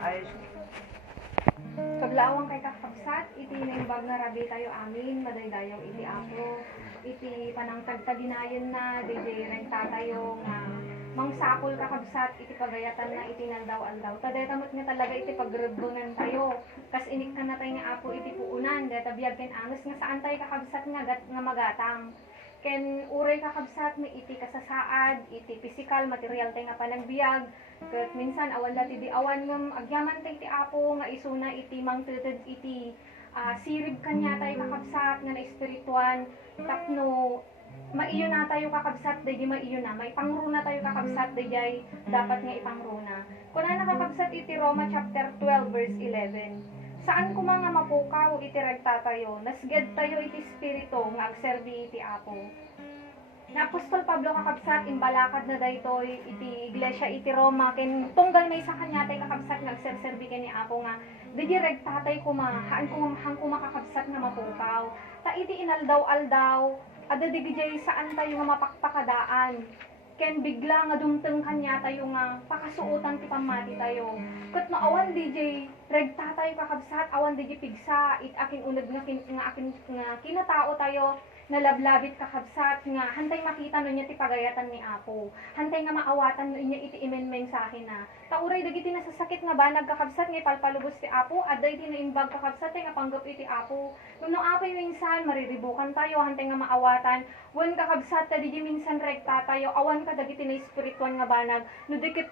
Ayos. Kablawang kay kakabsat, iti naimbag na rabi tayo amin, madaydayaw iti ako, iti panang tagtaginayan na, DJ renta tayo nga, mangsakol kakabsat, iti pagayatan na iti naldaw-aldaw. Taday tamot nga talaga iti pagrebunan tayo, kas inik ka na tayo nga apo iti puunan, dahil tabiyag ken angas nga saan tayo kakabsat nga magatang. Ken uray kakabsat may iti kasasaad, iti physical, material tayo nga panagbiag, ket minsan awan dati di awan ngem agyaman tayo iti apo nga isuna iti mangteted iti sirib kanya tayo kakabsat nga na espirituan tapno maiyo na tayo kakabsat day di maiyo na may pangruna tayo kakabsat day dapat nga ipangruna. Kuna nakakabsat iti Roma chapter 12 verse 11. Saan ko mga mapukaw iti regta tayo, nasged tayo iti spirito nga agserbi iti apo. Na Apostol Pablo kakabsat imbalakad na daytoy iti iglesia iti Roma ken tunggal may sa kanya tay kakabsat nga agserserbi ken ni apo nga di regta tay kuma haan ko makakabsat nga mapukaw. Ta iti inaldaw-aldaw ada digijay saan tayo nga mapakpakadaan. Ken bigla nga dumteng kanya tayo nga pakasuotan ti pamati tayo. Ket maawan DJ regta tayo kakabsat awan DJ pigsa it akin uneg nga kinatao tayo nalablabit kakabsat nga hantay makita no niya ti pagayatan ni apo. Hantay nga maawatan no niya iti mensahe na. Tauray dagiti nasasakit nga banag kakabsat nga palpalubos ti apo adday ti naimbag kakabsat nga panggap iti apo. No apay minsan mariribukan tayo hantay nga maawatan. Wen kakabsat tadi minsan regta tayo awan ka dagiti na espirituan nga banag no dikit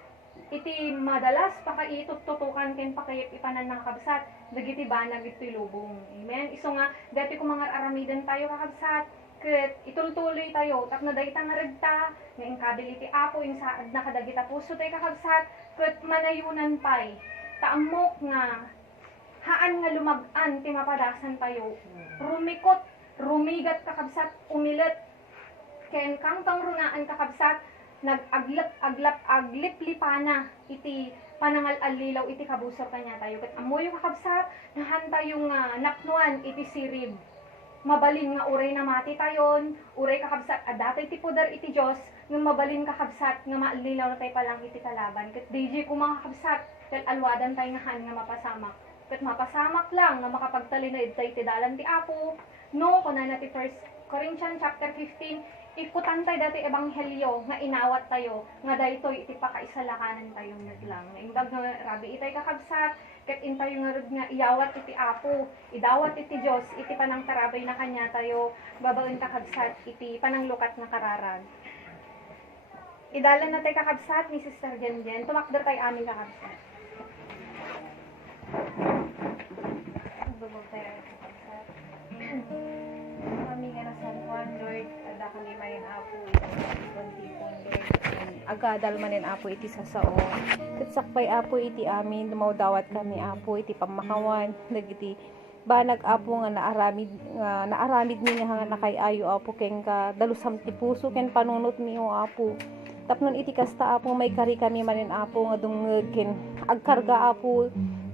iti madalas pakaitututukan ken pakayip ipanan ng kabsat dagiti banag iti lubong. Amen. Iso nga dati ko mga aramidan tayo kakabsat ket itultuloy tayo tapno dayta nga regta nga ingkabil iti apo ing saad na kadagita puso tayo kakabsat ket manayunan pay taamok nga haan nga lumag-an ti mapadasan tayo. Rumikot, rumigat kakabsat, umilet ken kangkang runaan kakabsat aglip-lipana iti panangal-alilaw iti kabusor kanya tayo. Ket amoy kakabsat nahan tayong naknuan iti sirib. Mabalin nga uray na mati tayon, uray kakabsat adatay ti pudar iti Dios nga mabalin kakabsat nga maalilaw na tayo palang iti kalaban. Ket DJ ko mga kakabsat ket alwadan tayo nga han nga mapasamak. Ket mapasamak lang nga makapagtalinaid tayo ti dalan ti apo. No kunana ti 1 Corinthians chapter 15 ikutan tayo dati ebanghelyo nga inawat tayo nga daytoy iti pakaisalakanan tayo naglang. Imbag nga rabi itay kakabsat ket intayo nga iyawat iti apo, idawat iti Dios iti panangtarabay na kanya tayo babaen kakabsat iti pananglukat nga kararag. Idalan na tayo kakabsat ni Sister Jenjen, tumakder tayo amin kakabsat. Kami nga na San Juan, Lord, ada kami mayin apo, ipon-tipon, Lord. Agadal manin apo iti sasao. Katsakpay apo iti amin, dumawdawat kami apo iti pamakawan, nagiti banag apo nga naaramid mi nga nakayayo apo ken ka dalusam ti puso ken panunot mi o apo. Tapnon iti kasta apo may kari kami manin apo nga dungeg ken agkarga apo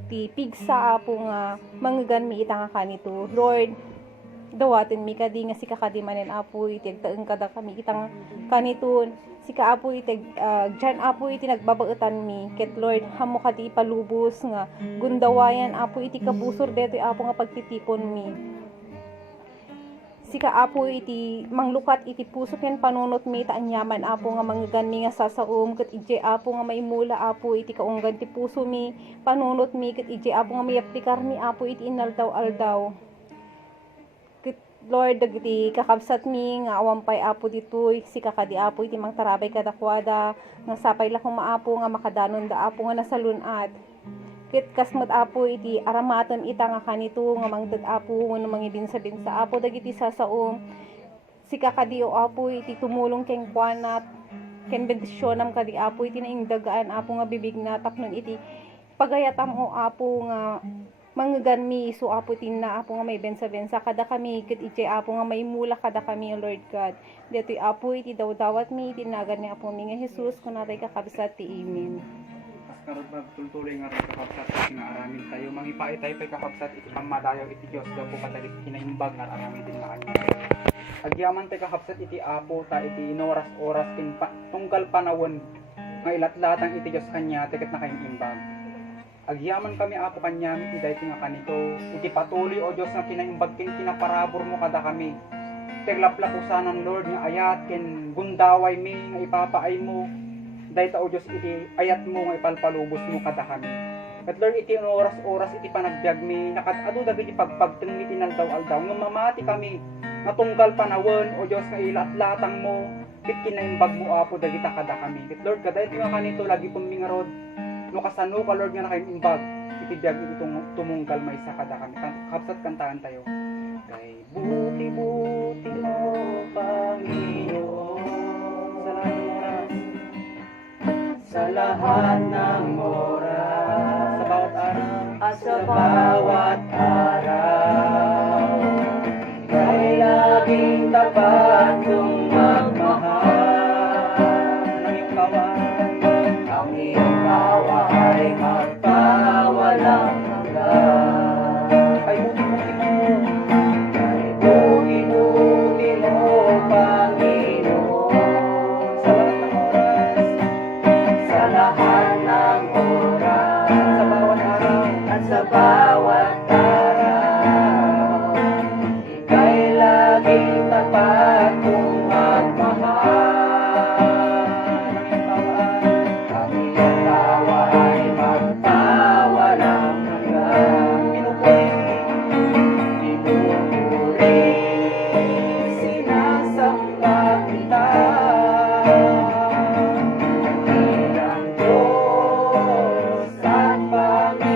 ti pigsa apo nga manggan mi ita nga kanito. Lord, dawatin mi kadi nga sika kadi manen apo iti agtaeng kada kami itang kaniton sika apo iti dyan apo iti nagbabaetan mi ket Lord hamo kadi ipalubos nga gundawayan apo iti kabusor detoy apo nga pagtitipon mi sika apo iti manglukat iti puso ken panunot mi ta anyaman apo nga manggan mi nga sasaom ket ije apo nga maimula apo iti kaunggan ti puso mi panunot mi ket ije apo nga mayaptikar mi apo iti inaldaw-aldaw. Lord, dagiti kakabsat mi nga awampay apo ditoy si kakadi apo iti mangtarabay kadakwada nga sapay la kung maapo nga makadanon da apo nga nasalunat kit kasmat apo iti aramaton ita nga kanito nga mangdad apo nga mangibinsa-binsa apo dagiti sasaom si kakadi o apo iti tumulong ken kuanat ken bendisyonam kadi apo iti naingdagaan apo nga bibig na tapnon iti pagayatam o apo nga manggan mi so apo tinna apo nga may bensa-bensa kada kami ket iti apo nga may mula kada kami Lord God. Detoy apo iti dawdawat mi iti nagan ni apo mi nga Jesus kunatay kakabsat ti amen. Karot magtultuloy nga rin kakabsat iti nga aramin tayo mangipaitay pay kakabsat iti pamadayaw iti Dios daw po kadagit kinaimbag nga aramin din nga kanya. Agyaman tay kakabsat iti apo ta iti inoras-oras ken tunggal panawon nga ilatlatang iti Diyos kanya tiket na kayong imbag. Agyaman kami apo kanya iti daytoy nga kanito, iti patuloy o Diyos nga kinaimbag ken kinaparabor mo kada kami. Teglaplakusanan Lord nga ayat ken gundaway mi nga ipapaay mo. Dayta o Diyos iti ayat mo nga ipalpalubos mo kada kami. Kat Lord iti oras-oras iti panagbiag mi nakatado dagiti pagpagteng mi tinaldaw-aldaw nga mamati kami nga tunggal panawen o Diyos nga ilatlatang mo ket kinaimbag mo apo dagita kada kami. Ket Lord kada iti nga kanito lagi pong mingarod no kasano ka Lord nga nakaimbag iti biag iti tumunggal maysa kada kami. Kapsat kantahan tayo. Kay buti-buti mo Panginoon sa lahat ng oras, sa bawat araw, At sa bawat araw, kay laging tapat kong magmahal ng iyong kawan. Ang iyong kawan ay magpawalang hanggan. Kay buti-buti mo, kay buti-buti mo, Panginoon, sa lahat ng oras, sa bawat araw, at sa bawat araw, ika'y laging tapat kong magmahal. Ang iyong tawa ay magpawalang hanggan. Pinupuri, sinasamba kita. Bilang Diyos at Panginoon,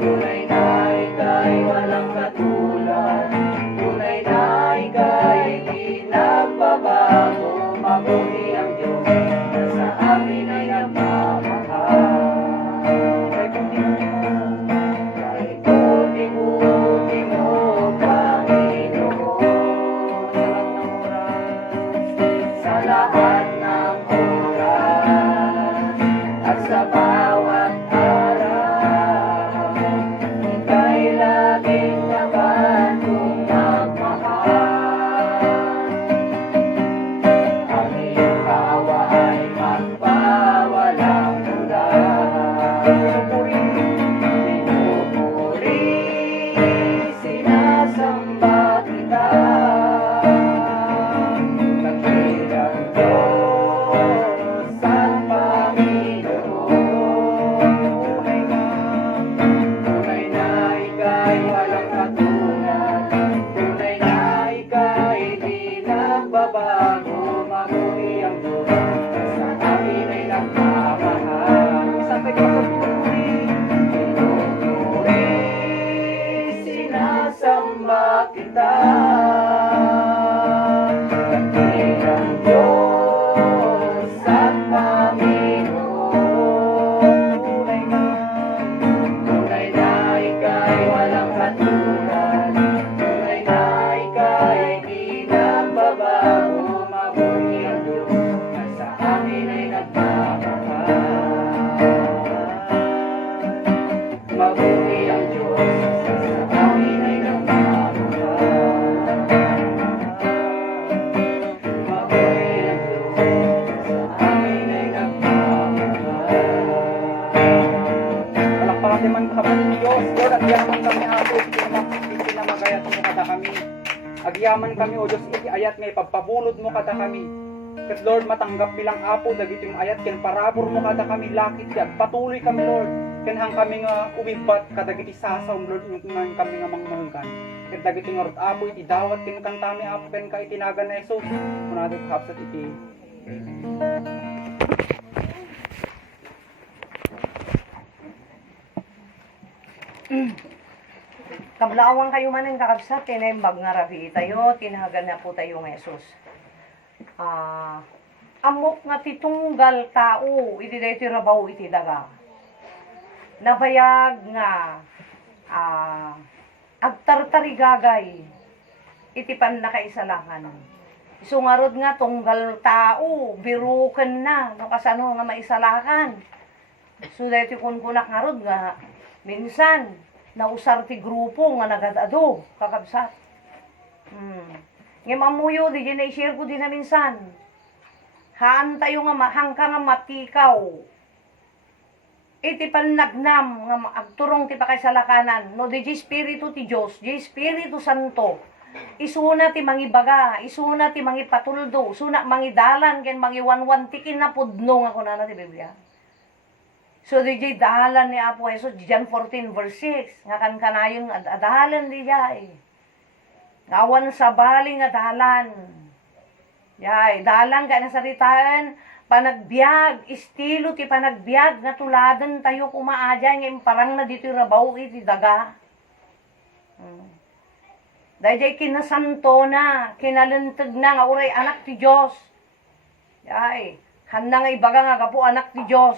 tunay na ika'y walang katulad, tunay na ika'y di nagbabago. Mabuti ang Diyos na sa amin ay nagmamahal. Kay buti-buti mo, Panginoon, sa lahat ng oras, at sa bawat araw, ika'y laging tapat kong magmahal. Ang iyong tawa ay magpawalang hanggan. Pinupuri, sinasamba kita. Dakilang Diyos at Panginoon, tunay na ika'y walang katulad, tunay na ika'y di nagbabago. Mabuti ang Diyos na sa amin ay nagmamahal. Sabay ka pinupuri, sinasamba kita. Dakilang Diyos at Panginoon, tunay na ika'y walang katulad, tunay na ika'y di nagbabago. Mabuti ang Diyos na sa amin ay nagmamahal. Mabuti ang Diyos na sa amin ay nagmamahal. Mabuti ang Diyos na sa amin ay nagmamahal. Palakpakan man kapatid ni Diyos, Lord, agyaman kami ato, itinamagayat mo kada kami. Agyaman kami, O Diyos, iti ayat nga ipagpabulod mo kada kami. Kat Lord, matanggap bilang apo, dagito yung ayat, ken parabor mo kada kami, lakit yan. Patuloy kami, Lord, ken hang kami nga umibat, kadagiti sasaw, Lord, yung kami nga mangmahulkan. Ken dagito nga rot apo, iti dawat, ken kantami apo, ken ka itinagan na Jesus. Kunado kapsat iti. Kablawang kayo man ang kakabsat, tinaimbag nga rabi tayo, tinahagan na po tayo ng Jesus. Amok nga titunggal tao, iti dahi rabaw iti daga. Nabayag nga, agtartarigagay, iti pan nakaisalahan. Isungarod nga tunggal tao, biruken na, no kasano nga maisalakan. So dahi kunkunak ngarod nga, minsan, nausar ti grupo nga nagadado, kakabsat. Ngem amuyo, di na-share ko din na minsan. Haan tayo nga hangka nga matikaw. Iti pannagnam nga agturong ti pakaisalakanan. No, di Espiritu ti Diyos, di Espiritu Santo. Isuna ti mangibaga, isuna ti mangipatuldo, isuna mangidalan, ken mangiwanwan ti kinapudno nga kunana ti Biblia. So, di dalan ni Apo Jesus, John 14 verse 6, nga kanayon adalan di jay. Ngawan sa bali nga dalan. Yay, dalan ka nasaritaan, panagbiag, estilo ti panagbiag, nga tuladan tayo kumaadya, ngayon parang na dito rabaw iti daga. Dahil kinasanto na, kinalintag na, nga uray anak ti Diyos. Yay, handa nga ibaga nga kapo anak ti Diyos.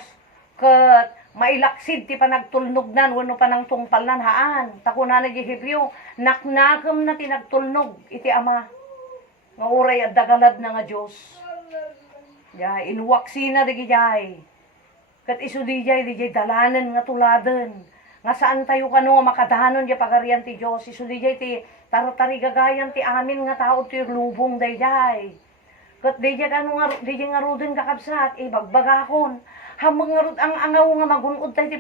Kat mailaksid ti panagtulnog nan, wano pa nang tungpal nan haan. Tako na nagihibyo, naknakam na tinagtulnog, iti ama. Nga uray at dagalad na nga Diyos. Yay, inuwaksina di jay. Kat iso di jay dalanan nga tuladan. Nga saan tayo kano makadahanon di pagarian ti Diyos. Iso di jay ti tartarigagayan ti amin nga tao ti lubong day jay. Kat di jay nga rudin kakabsat, bagbagakon. Hamang nga rud ang angaw nga magunod tayo ti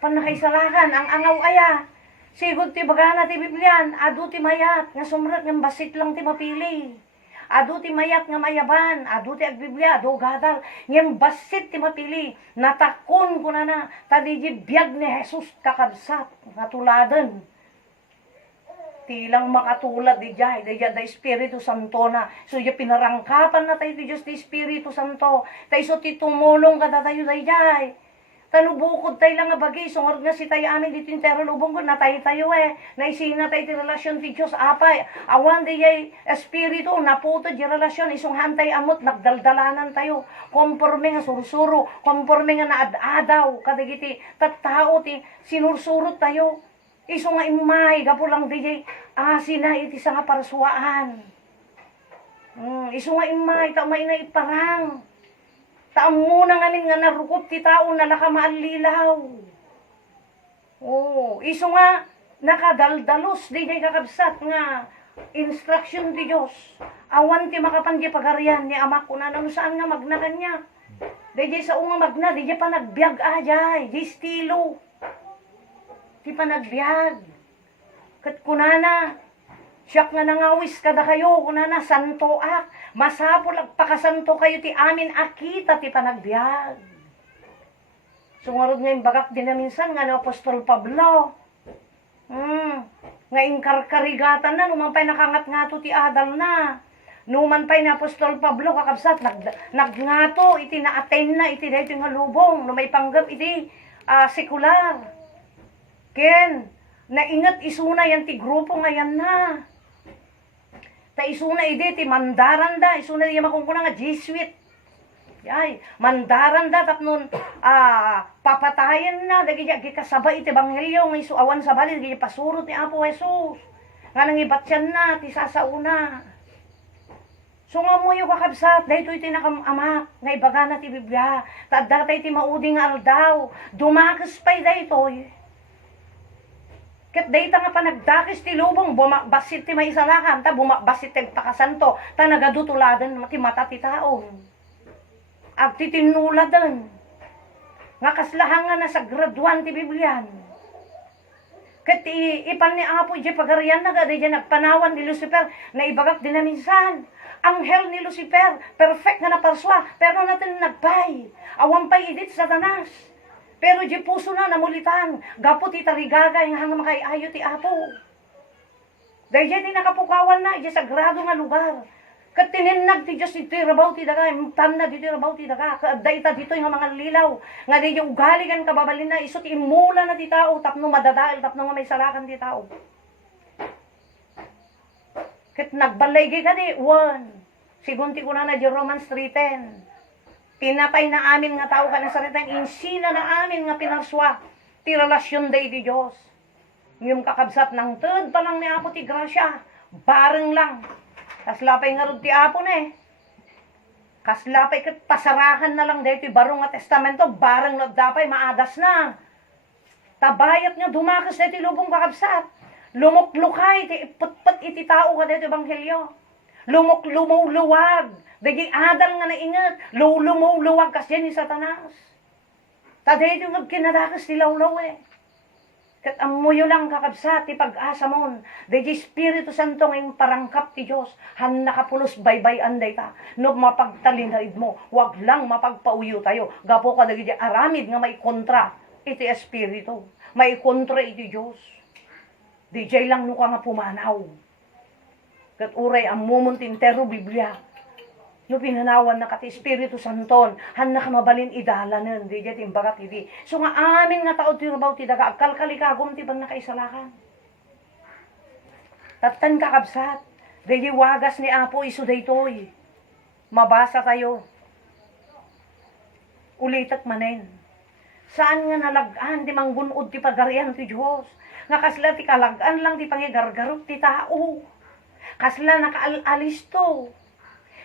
panakaisalakan, ang angaw aya. Sigod ti bagana ti Biblian, adu ti mayat, nga sumrat nga basit lang ti mapili. Adu ti mayat nga mayaban, adu ti agbiblia, adu gadal, ngem basit ti mapili. Natakon ko na tadi di biyag ni Jesus kakabsat, nga tuladan. Tilang makatulad di jay, da Espiritu Santo na. So, di pinarangkapan na tayo di Diyos di Espiritu Santo. Tayo so ti tumulong ka tayo di jay. Tanubukod tayo lang nga bagay. So, nga si tayo amin dito yung tero lubong ko, na tayo naisina tayo ti relasyon ti Diyos. Apay, awan di jay Espiritu, naputo di relasyon. Isong hantay amot, nagdaldalanan tayo. Konforme nga sursuro, konforme nga naadadaw. Kadigiti, tattao ti sinursurot tayo. Iso nga imay, gapo lang di sina iti sa nga parsuaan. Iso nga imay, taumay na iparang. Taam muna ngamin nga narukop ti tao na lakamaalilaw. Iso nga nakadaldalos di kakabsat nga instruction ti Diyos. Awan ti makapandi pagarian ni amak ko na saan nga magna kanya. Di sa unga magna, di pa nagbiag ajay, di estilo. Di pa nagbiag. Kat kunana, siyak nga nangawis kada kayo, kunana, santo ak. Masapol agpakasanto kayo ti amin akita ti panagbiag. Sungarod nga yung bagak din na minsan nga na Apostol Pablo. Nga inkarkarigatan na, numan pa'y nakangat-ngato ti adal na. Numan pa'y na Apostol Pablo kakabsat, nagngato, iti na-attain na, iti dahito yung halubong, numay panggap, iti sekular. Ken, naingat isuna yan ti grupo ngayon na. Ta isuna ide ti mandaran da, isuna di makungkuna nga Jesuit. Yay, mandaran da tapnon papatayan na dagi kasabay iti ebanghelyo nga isu awan sa bali dagi pasurot ni Apo Jesus. Nga nangibatyan na ti sasauna. So nga mo yung kakabsat, dahito iti nakamamak, nga ibaga na ti Biblia. Tadda tayo ti mauding aldaw, dumakas pa'y dahito. Kat dayta nga panagdakis ti lubong, bumakbasit ti may isalakan, ta bumakbasit ti pakasanto, ta nagadutuladan ti mata ti taon. Ag ti tinuladan. Nga kaslahangan na sa graduan ti Biblian. Kat ipan ni Apo, di pagarian na gada, di nagpanawan ni Lucifer, na ibagak din na minsan. Anghel ni Lucifer, perfect nga naparswa, pero natin nagbay. Awan pa'y idit Satanas. Pero di puso na namulitan. Gapo ti tarigagay nga hanga makaiayo ti Apo. Dahil di nakapukawan na, di sagrado nga lugar. Kat tininag ti Diyos iti rabaw ti daga, tanna dito rabaw ti daga, kaadda dito yung mga lilaw. Nga di yung ugali kan kababalin na, iso ti imula na ti tao, tapno madadail, tapno nga may salakan ti tao. Kat nagbalay ka di, sigunti ko na di Romans 3:10. Pinatay na amin nga tao ka na salitang insina na amin nga pinarswa ti relasyon day di Diyos. Yung kakabsat ng tud pa lang ni Apo ti grasya, bareng lang. Kaslapay nga rod ti Apo na Kaslapay kat pasarahan na lang day ti barong nga testamento, bareng nagdapay maadas na. Tabayat nga dumakas day ti lubong kakabsat. Lumuklukay, ti putput iti tao ka dito ebanghelyo. Luwag. Dagi adal nga naingat. Luwag kasi ni Satanas. Taday yung kinadakas ti lawlaw eh. Kat amuyo lang kakabsat, ti pag-asa mon. Dagi Espiritu Santo ngayong parangkap ti Diyos. Han nakapulos baybay anday ta. No mapagtalinhaid mo, wag lang mapagpauyo tayo. Gapo ka dagi aramid nga may kontra iti Espiritu. May kontra iti Diyos. DJ lang no ka nga pumanaw. Kat uray ang mumuntintero Biblia. No pinanawan na kati Espiritu Santon, han na kamabalin idalanan, di jay timbagat idi. So nga amin nga taod ti rubaw ti daga, agkalkalikagom ti ban nakaisalakan. Tatan kakabsat, di wagas ni Apo iso daytoy. Mabasa tayo. Ulitat manen. Saan nga nalagaan ti manggunod ti pagarian ti Diyos? Nga kasla ti kalagaan lang ti pangigargarot ti tao. Kasla nakaalis to.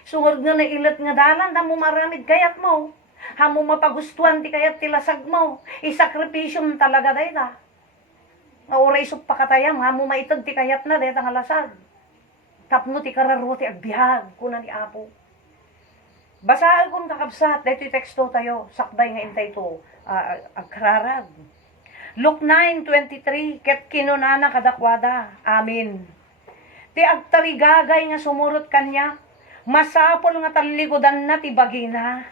Sungod nga nailat nga dalan, damo maramid kayat mo. Hamo mapagustuhan ti kayat ti lasag mo. Isakripisyon talaga day ta. Nauray sup pakatayam, hamo maitag ti kayat na day ta nga lasag. Tapno ti kararo ti agbihag, kuna ni Apo. Basaan kong kakabsat, dito teksto tayo, sakbay nga intay to, agkararag. Luke 9:23, ket kinunana kadakwada, amin. Ti agtarigagay nga sumurot kanya, masapol nga talligodan na ti bagina.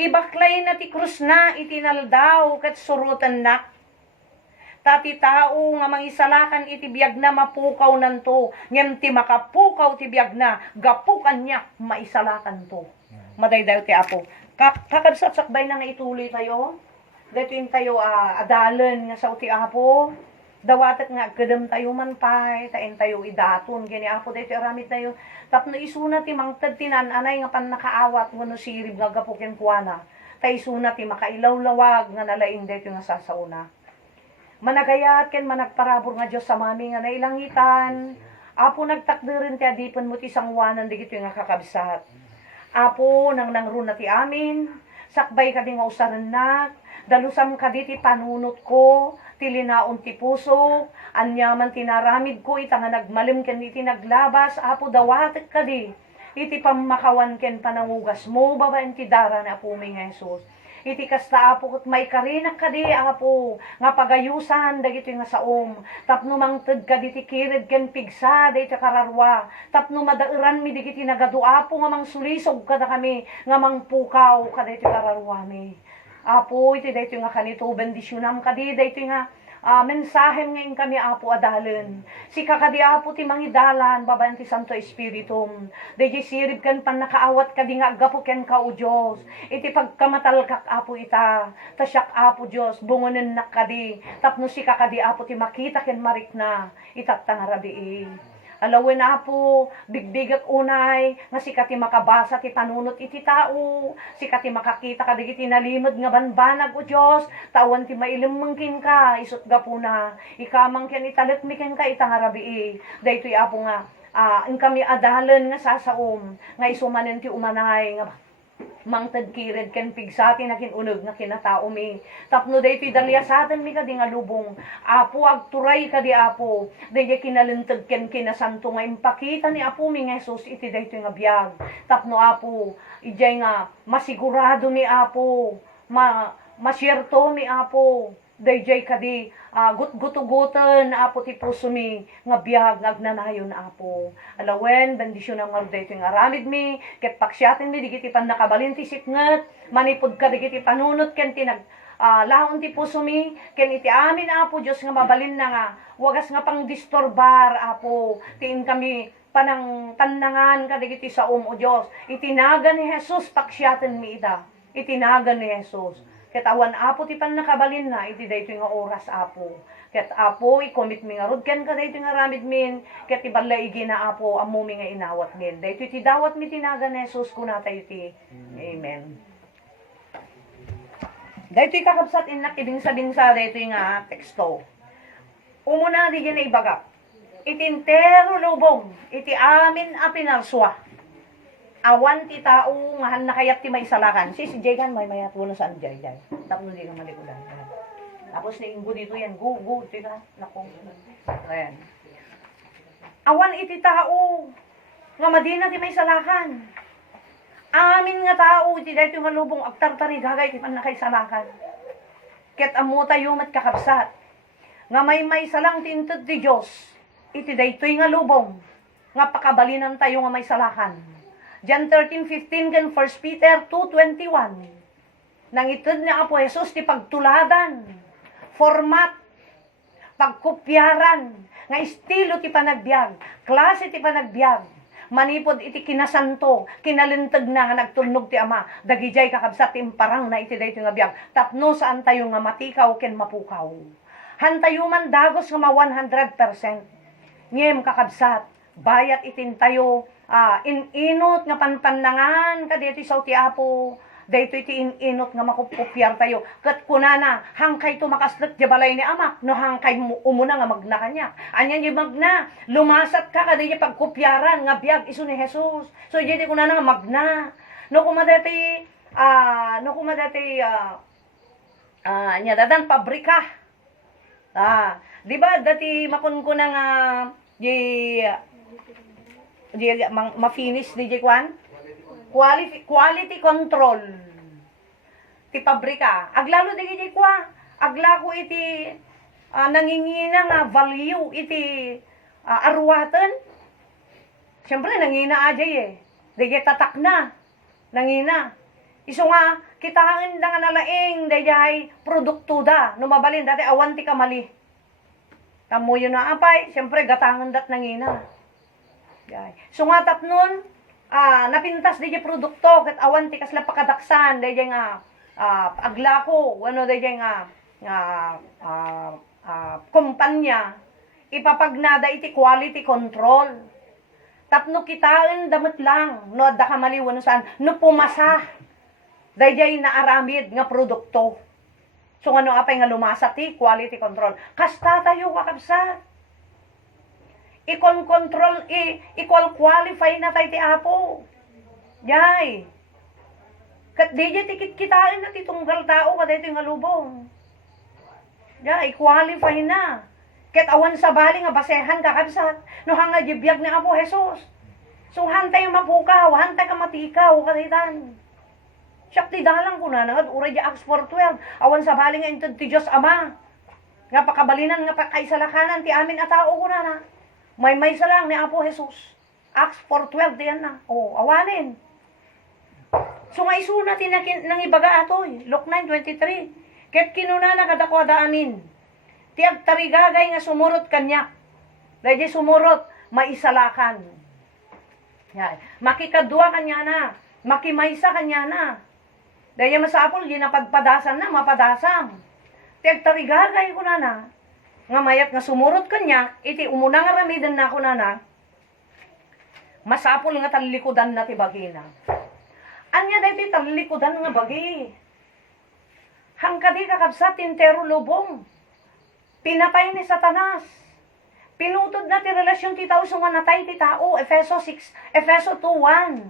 Ibaklay na ti krus na itinaldaw ket surutan na. Tati tao nga mangisalakan iti biyag na mapukaw nanto. Ngem ti makapukaw ti biyag na gapukan niya maisalakan to. Madaydayo ti Apo. Kakabsat sakbay na nga ituloy tayo. Datin tayo adalan nga sa ti Apo. Dawatat nga kadam tayo man pay, tain tayo idaton, gani Apo dito aramid tayo. Tapno isuna ti mangtad tinananay nga pan nakaawat ngono sirib nga gapuken kuana. Ta isuna ti makailawlawag nga nalaing dito nga sasauna. Managayat ken managparabor nga Dios sa mami nga nailangitan. Apo nagtakderin ti adipan mo ti sangwanan digito nga kakabsat. Apo nang nangrun na ti amin, sakbay ka di nga usaran na, dalusam ka di ti panunot ko, tilinaon ti puso, anyaman tinaramid ko, ita nga nagmalim ken iti naglabas, Apo dawatek ka di, iti pamakawan ken panangugas mo, babaen ti dara na Apo mi nga Jesus. Iti kasta Apo ket may karinak ka di Apo, nga pagayusan dagiti nga saom, tapno mangted ka di ti kired ken pigsa, dagiti kararwa, tapno madairan mi digiti nagadu Apo nga mangsulisog kada kami, nga mangpukaw kada iti kararwa mi. Apo, iti dayto nga kanito, bendisyonam kadi, dayto nga mensahem ngayon kami Apo adalan. Si kakadi Apo ti mangidalan, babayan ti Santo Espiritum. Dayti sirib kan pan nakaawat kadi nga agapo ken ka o Diyos. Iti pagkamatalkak Apo ita, tasyak Apo Diyos, bungonen na kadi. Tapno si kakadi Apo ti makita ken marikna, itat tangarabi. Alawin Apo, bigbigak unay, nga sikati makabasa ti panunot iti tao, sikati makakita ka digiti nalimod nga banbanag o Diyos, tawan ti mailimangkin ka, isot gapuna, ikamang ken italikmiken ka itangarabi. Daytoy Apo nga, ang kami adalan nga sasaom, nga isumanen ti umanay, nga mangtad kired ken pigsati na kinunog nga kinatao mi. Tapno daytoy dalyasatan mi kadi nga lubong. Apo agturay kadi Apo. Daytoy kinalintag ken kinasanto nga impakita ni Apo mi nga Jesus iti daytoy nga biag. Tapno Apo, ijay nga masigurado mi Apo. Masyerto mi Apo. Dayjay kadi gut-gutugutan Apo ti puso mi nga biag ngagnanayon Apo. Alawen bendisyon ang dayto nga aramid mi ket paksyaten mi digiti pan nakabalin ti siknget manipod ka digiti panunot ken ti laon ti puso mi ken iti amin Apo Dios nga mabalin na nga wagas nga pang disturbar Apo tiin kami panang tannangan kadigiti sa o Dios. Itinagan ni Jesus paksyaten mi ida. Itinagan ni Jesus. Ket awan Apo ti pan nakabalin na iti daytoy nga oras Apo. Ket Apo i-commit mi nga rod ken ka daytoy nga ramid min ket iballay na Apo ammo mi nga inawat min. Daytoy ti dawat mi tinagan ni Jesus kunatay ti. Amen. Daytoy kakabsat inak ibinsa-binsa daytoy nga teksto. Umuna di na ibagap. Itintero lubong iti amin a pinarswa. Awan ti tao nga nakayat ti may salakan. Si Jegan may mayat wala saan Jay. Tapos di ka malikudan. Tapos ni Ingo dito yan, go, tika, nako. Ayan. Awan iti tao, nga madina ti may salakan. Amin nga tao, iti dahito nga lubong, agtartari gagay, ti pan na kay salakan. Ket amo tayo mat kakabsat. Nga may salang tintud ti Diyos, iti daytoy nga lubong, nga pakabalinan tayo nga may salakan. John 13:15 ken 1 Peter 2:21. Nang itud ni Apo Jesus ti pagtuladan, format, pagkopyaran, nga estilo ti panagbiag, klase ti panagbiag, manipod iti kinasanto, kinalintag na nga nagtulnog ti Ama, dagijay kakabsat ti imparang na iti daytoy nga biag, tapno saan tayo nga matikaw ken mapukaw. Hantayo man dagos nga ma 100%. Ngem kakabsat, bayat itin tayo, inot nga panpanangan, kadito isaw ti Apo, dayto iti inot nga makupupyar tayo. Kat kunana, hangkay tumakaslat di balay ni Ama, no hangkay umuna nga magna kanya. Anyan di magna, lumasat ka kadito pagkupyaran, nga biag iso ni Jesus. So di kunana nga magna. No kumadati, nya dadan pabrika. Di ba dati makun ko na nga, ma-finish di kwan? Quality control ti pabrika. Aglalo di kwa, aglako iti nangingina nga value iti arwatan. Siyempre nangina ajay eh. Di tatak na. Nangina. Iso nga, kitaan da nga nalaing dayay produkto da. Numabalin dati awan ti kamali. Tamo yun na apay, siyempre gatangan dat nangina. So nga tapnon, napintas di produkto ket awan ti kasla pakadaksan dayay nga aglako wano dayay nga kumpanya ipapagnada iti quality control. Tapno kitaan damit lang no adda ka mali wano saan no pumasa dayay na aramid nga produkto. So ano apay nga lumasa ti quality control. Kasta tayo kakabsat. Ikon-control, equal-qualify na tayo ti Apo. Yay. Kat di tikit kitain na titunggal tao kada ito nga lubong. Yay, qualify na. Kat awan sa bali nga basehan kakabsat. No hanga jibiyag ni Apo Jesus. So hantay mapukaw, hantay ka matikaw kaditan. Siyak ti dalang ko na nga, uray di Acts 4:12. Awan sa bali nga intod ti Diyos Ama. Nga pakabalinan nga pakaisalakanan ti amin at tao ko na. May salang ni Apo Jesus. Acts 4:12 diyan na. Awanin. So nga isuna nang ibaga atoy. Luke 9:23. Ket kinuna na kadakwada amin. Ti agtarigagay nga sumurot kanya. Dahil sumurot, maisalakan. Yan. Makikadua kanya na. Makimaysa kanya na. Dahil masapol, ginapagpadasan na, mapadasam. Ti agtarigagay ko na. Nga mayat nga sumurot kanya, iti umuna nga ramidan na ako na, masapol nga talikudan na ti bagina. Anya dahil talikudan nga bagi. Hangkadi kakabsat tintero lubong. Pinatay ni Satanas. Pinutod na ti relasyon ti tao nga natay ti tao. Efeso 2:1.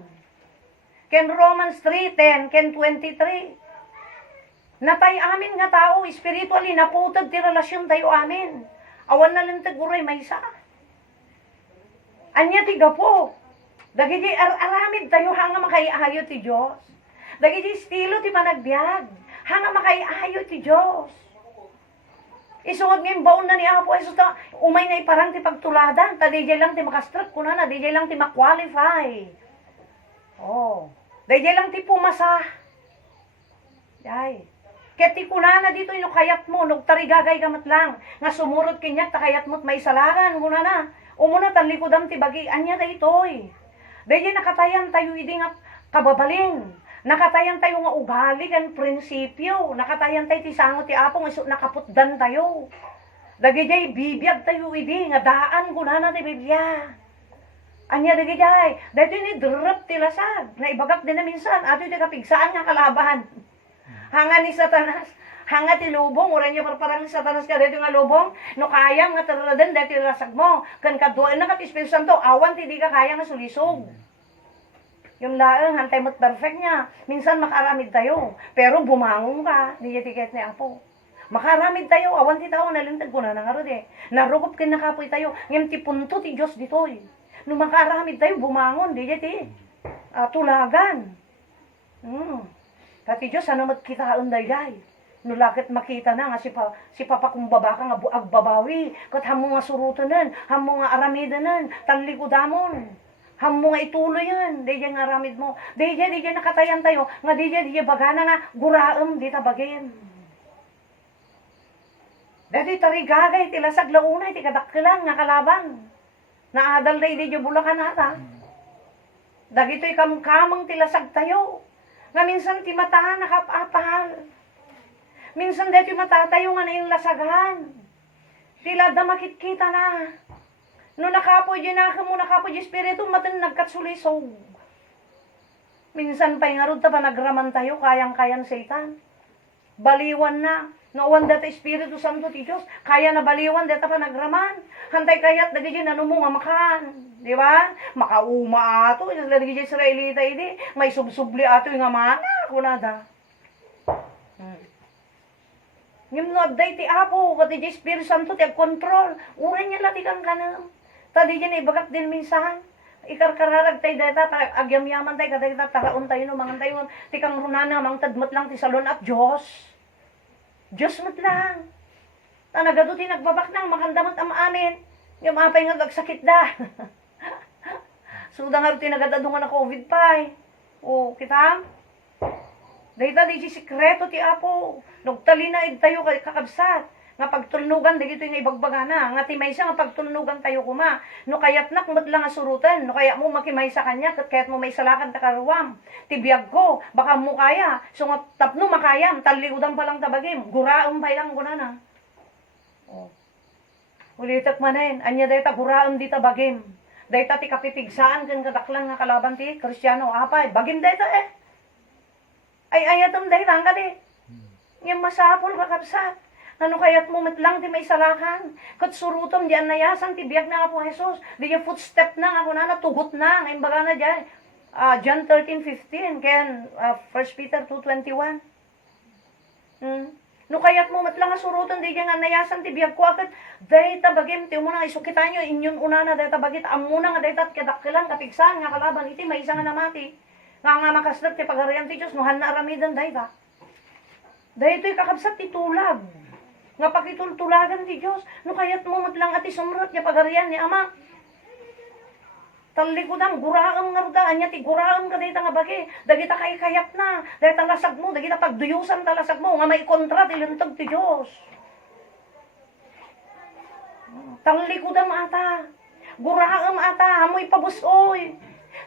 Ken Romans 3:10, ken 23. Natay amin nga tao, spiritually, naputod ti relasyon tayo amin. Awan na lang taguray may isa. Anya ti gapo. Dagiti aramid tayo hanga makaiayo ti Diyos. Dagiti estilo ti panagbiag. Hanga makaiayo ti Diyos. Isungod ngayon baon na ni Apo Jesus ta, umay na iparang ti pagtuladan. Ta DJ lang ti makastrat ko na, DJ lang ti makwalify. DJ lang ti pumasa. Yay. Keti kunana dito yung kayat mo, nagtarigagay gamat lang. Nga sumurot kinyak, takayat mo't may salaran, muna na. Umuna talikudam ti bagi, anya na itoy. Dahil nakatayan tayo hindi nga kababalin. Nakatayan tayo nga ugali kan prinsipyo. Nakatayan tayo ti sangot ti Apong, nakaputdan tayo. Dagijay, bibiyag tayo hindi, nga daan kunana ti Biblia. Anya dagijay, dahil ni drop ti lasag. Naibagak din na minsan, ato yung kapigsaan nga kalaban. Hanga ni Satanas, hanga ti lubong, uran niya parang ni Satanas ka dito nga lubong, no kaya nga taraladan dati rasag mo, kan kaduan na kat Espiritu Santo, awan ti di ka kaya nga sulisog. Yung laeng, hantay mo't perfect niya, minsan makaramid tayo, pero bumangon ka, di tiket ni Apo. Makaramid tayo, awan ti tao, nalintag ko na nangarod eh. Narugop kin nakapoy tayo, ngem ti punto ti Diyos ditoy. No makaramid tayo, bumangon, di ti. Tulagan. Kati Diyos, ano magkitaon dayday. No lakit makita na nga si papa kung baba ka nga agbabawi. Kat hamo nga surutanan, hamo nga aramidanan, tanlikudamon. Hamo nga ituloy yan, di nga aramid mo. Di nakatayan tayo, nga di bagana nga guraem di tabagin. Dati tarigagay, tilasag launay, ti kadakkilan nga kalaban. Naadal na di bulakan ata. Dagito'y kamkamang tilasag tayo. Nga minsan ti matahan nakapapahal. Minsan dito matatayo nga na yung lasagan. Tila da makikita na. No nakapoy di na mo nakapoy di espiritu matan nagkatsulisog. Minsan pa nga ta pa nagraman tayo kayang-kayan satan. Baliwan na. Nauwan data Espiritu Santo ti Diyos. Kaya na baliwan data pa nagraman. Hantay kayat dagi dyan ano mo nga makan. Di ba? Makauma ato. Dagi dyan Israelita hindi. May subsubli ato yung nga mana. Kunada. Ngim no abday ti apo. Kati dyan Espiritu Santo ti kontrol. Uran niya lati kang kanam. Tadi dyan ibagat din minsan. Ikarkararag tayo data. Agyam-yaman tayo. Kati taraon tayo no. Mangan tayo. Ti kang runana. Mang tadmat lang ti salon at Diyos. Diyos mat lang. Tanagado ti nagbabak nang makandamot amanin. Yung apay nga nagsakit da. Suda nga ti nagadadungan na COVID pa eh. O, kita? Dahita di sikreto ti apo. Nagtali na tayo kay kakabsat. Nga pagtulnugan, dito yung ibagbagana. Nga ti maysa nga pagtulnugan tayo kuma. No kayat nak mat lang asurutan. No kaya mo makimay sa kanya. Kaya't mo may salakan takaruam. Tibiyag ko. Baka mo kaya. So nga tapno makayam. Taliudan pa lang tabagim. Guraam pa lang gunana. Oh. Ulitak manen. Anya dayta guraam di tabagim. Dayta ti kapipigsaan. Kan kadaklang nga kalaban ti Kristiyano. Apay. Bagim dayta eh. Ay ayatam dayta ang kadi. Yung masapol kakabsat. Ano kaya't mo lang di may salakan? Kat surutom diyan nayasan, tibiyag na nga po Jesus. Di yung footstep na ako na, natugot na. Ngayon baga na dyan. John 13:15, kaya 1 Peter 2:21. No kaya't mo lang nga surutom, di dyan nga nayasan, tibiyag ko agad. Day tabagim, tiyo mo na, isukitan nyo, inyon una na day tabagit. Amo na nga day tat kadakilan, kapigsan, nga kalaban, iti may isa nga namati. Nga makaslat, ti pagarian ti Diyos, nuhan na aramidan day ta. Day ito'y kakabsat, titulag. Nga pakitultulagan ti Diyos. No kaya't mo matlang ati sumrot niya pagarian ni Ama. Talikudam, guraam nga rudaan niya ti guraam ka dita nga bagi. Dagita kay kayap na. Dahil talasag mo, dagita pagduyusan talasag mo. Nga may kontra ti lintag ti Diyos. Talikudam ata. Guraam ata. Amoy pabusoy.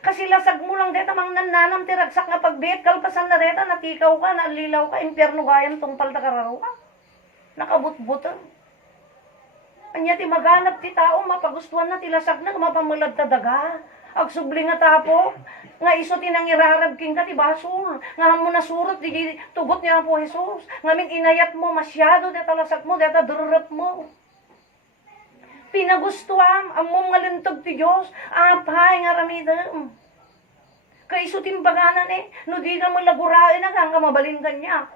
Kasi lasag mo lang deta mang nananam ti ragsak nga pagbiit kalpasan na deta natikaw ka, nalilaw ka, impyerno gayam tungpal ta kararo ka. Nakabutbutan. Anya ti maganap ti tao, mapagustuhan na ti lasag na, mapamalad ta daga. Agsubli nga tapo, nga iso ti nang irarab king ka ti basol. Nga mo nasurot, di tugot niya po Jesus. Nga min inayat mo masyado, deta lasag mo, deta dururap mo. Pinagustuhan, among nga lintog ti Diyos, apay nga ramidam. Kaya iso timbaganan eh, no di ka mo lagurain na kang mabalin kanya.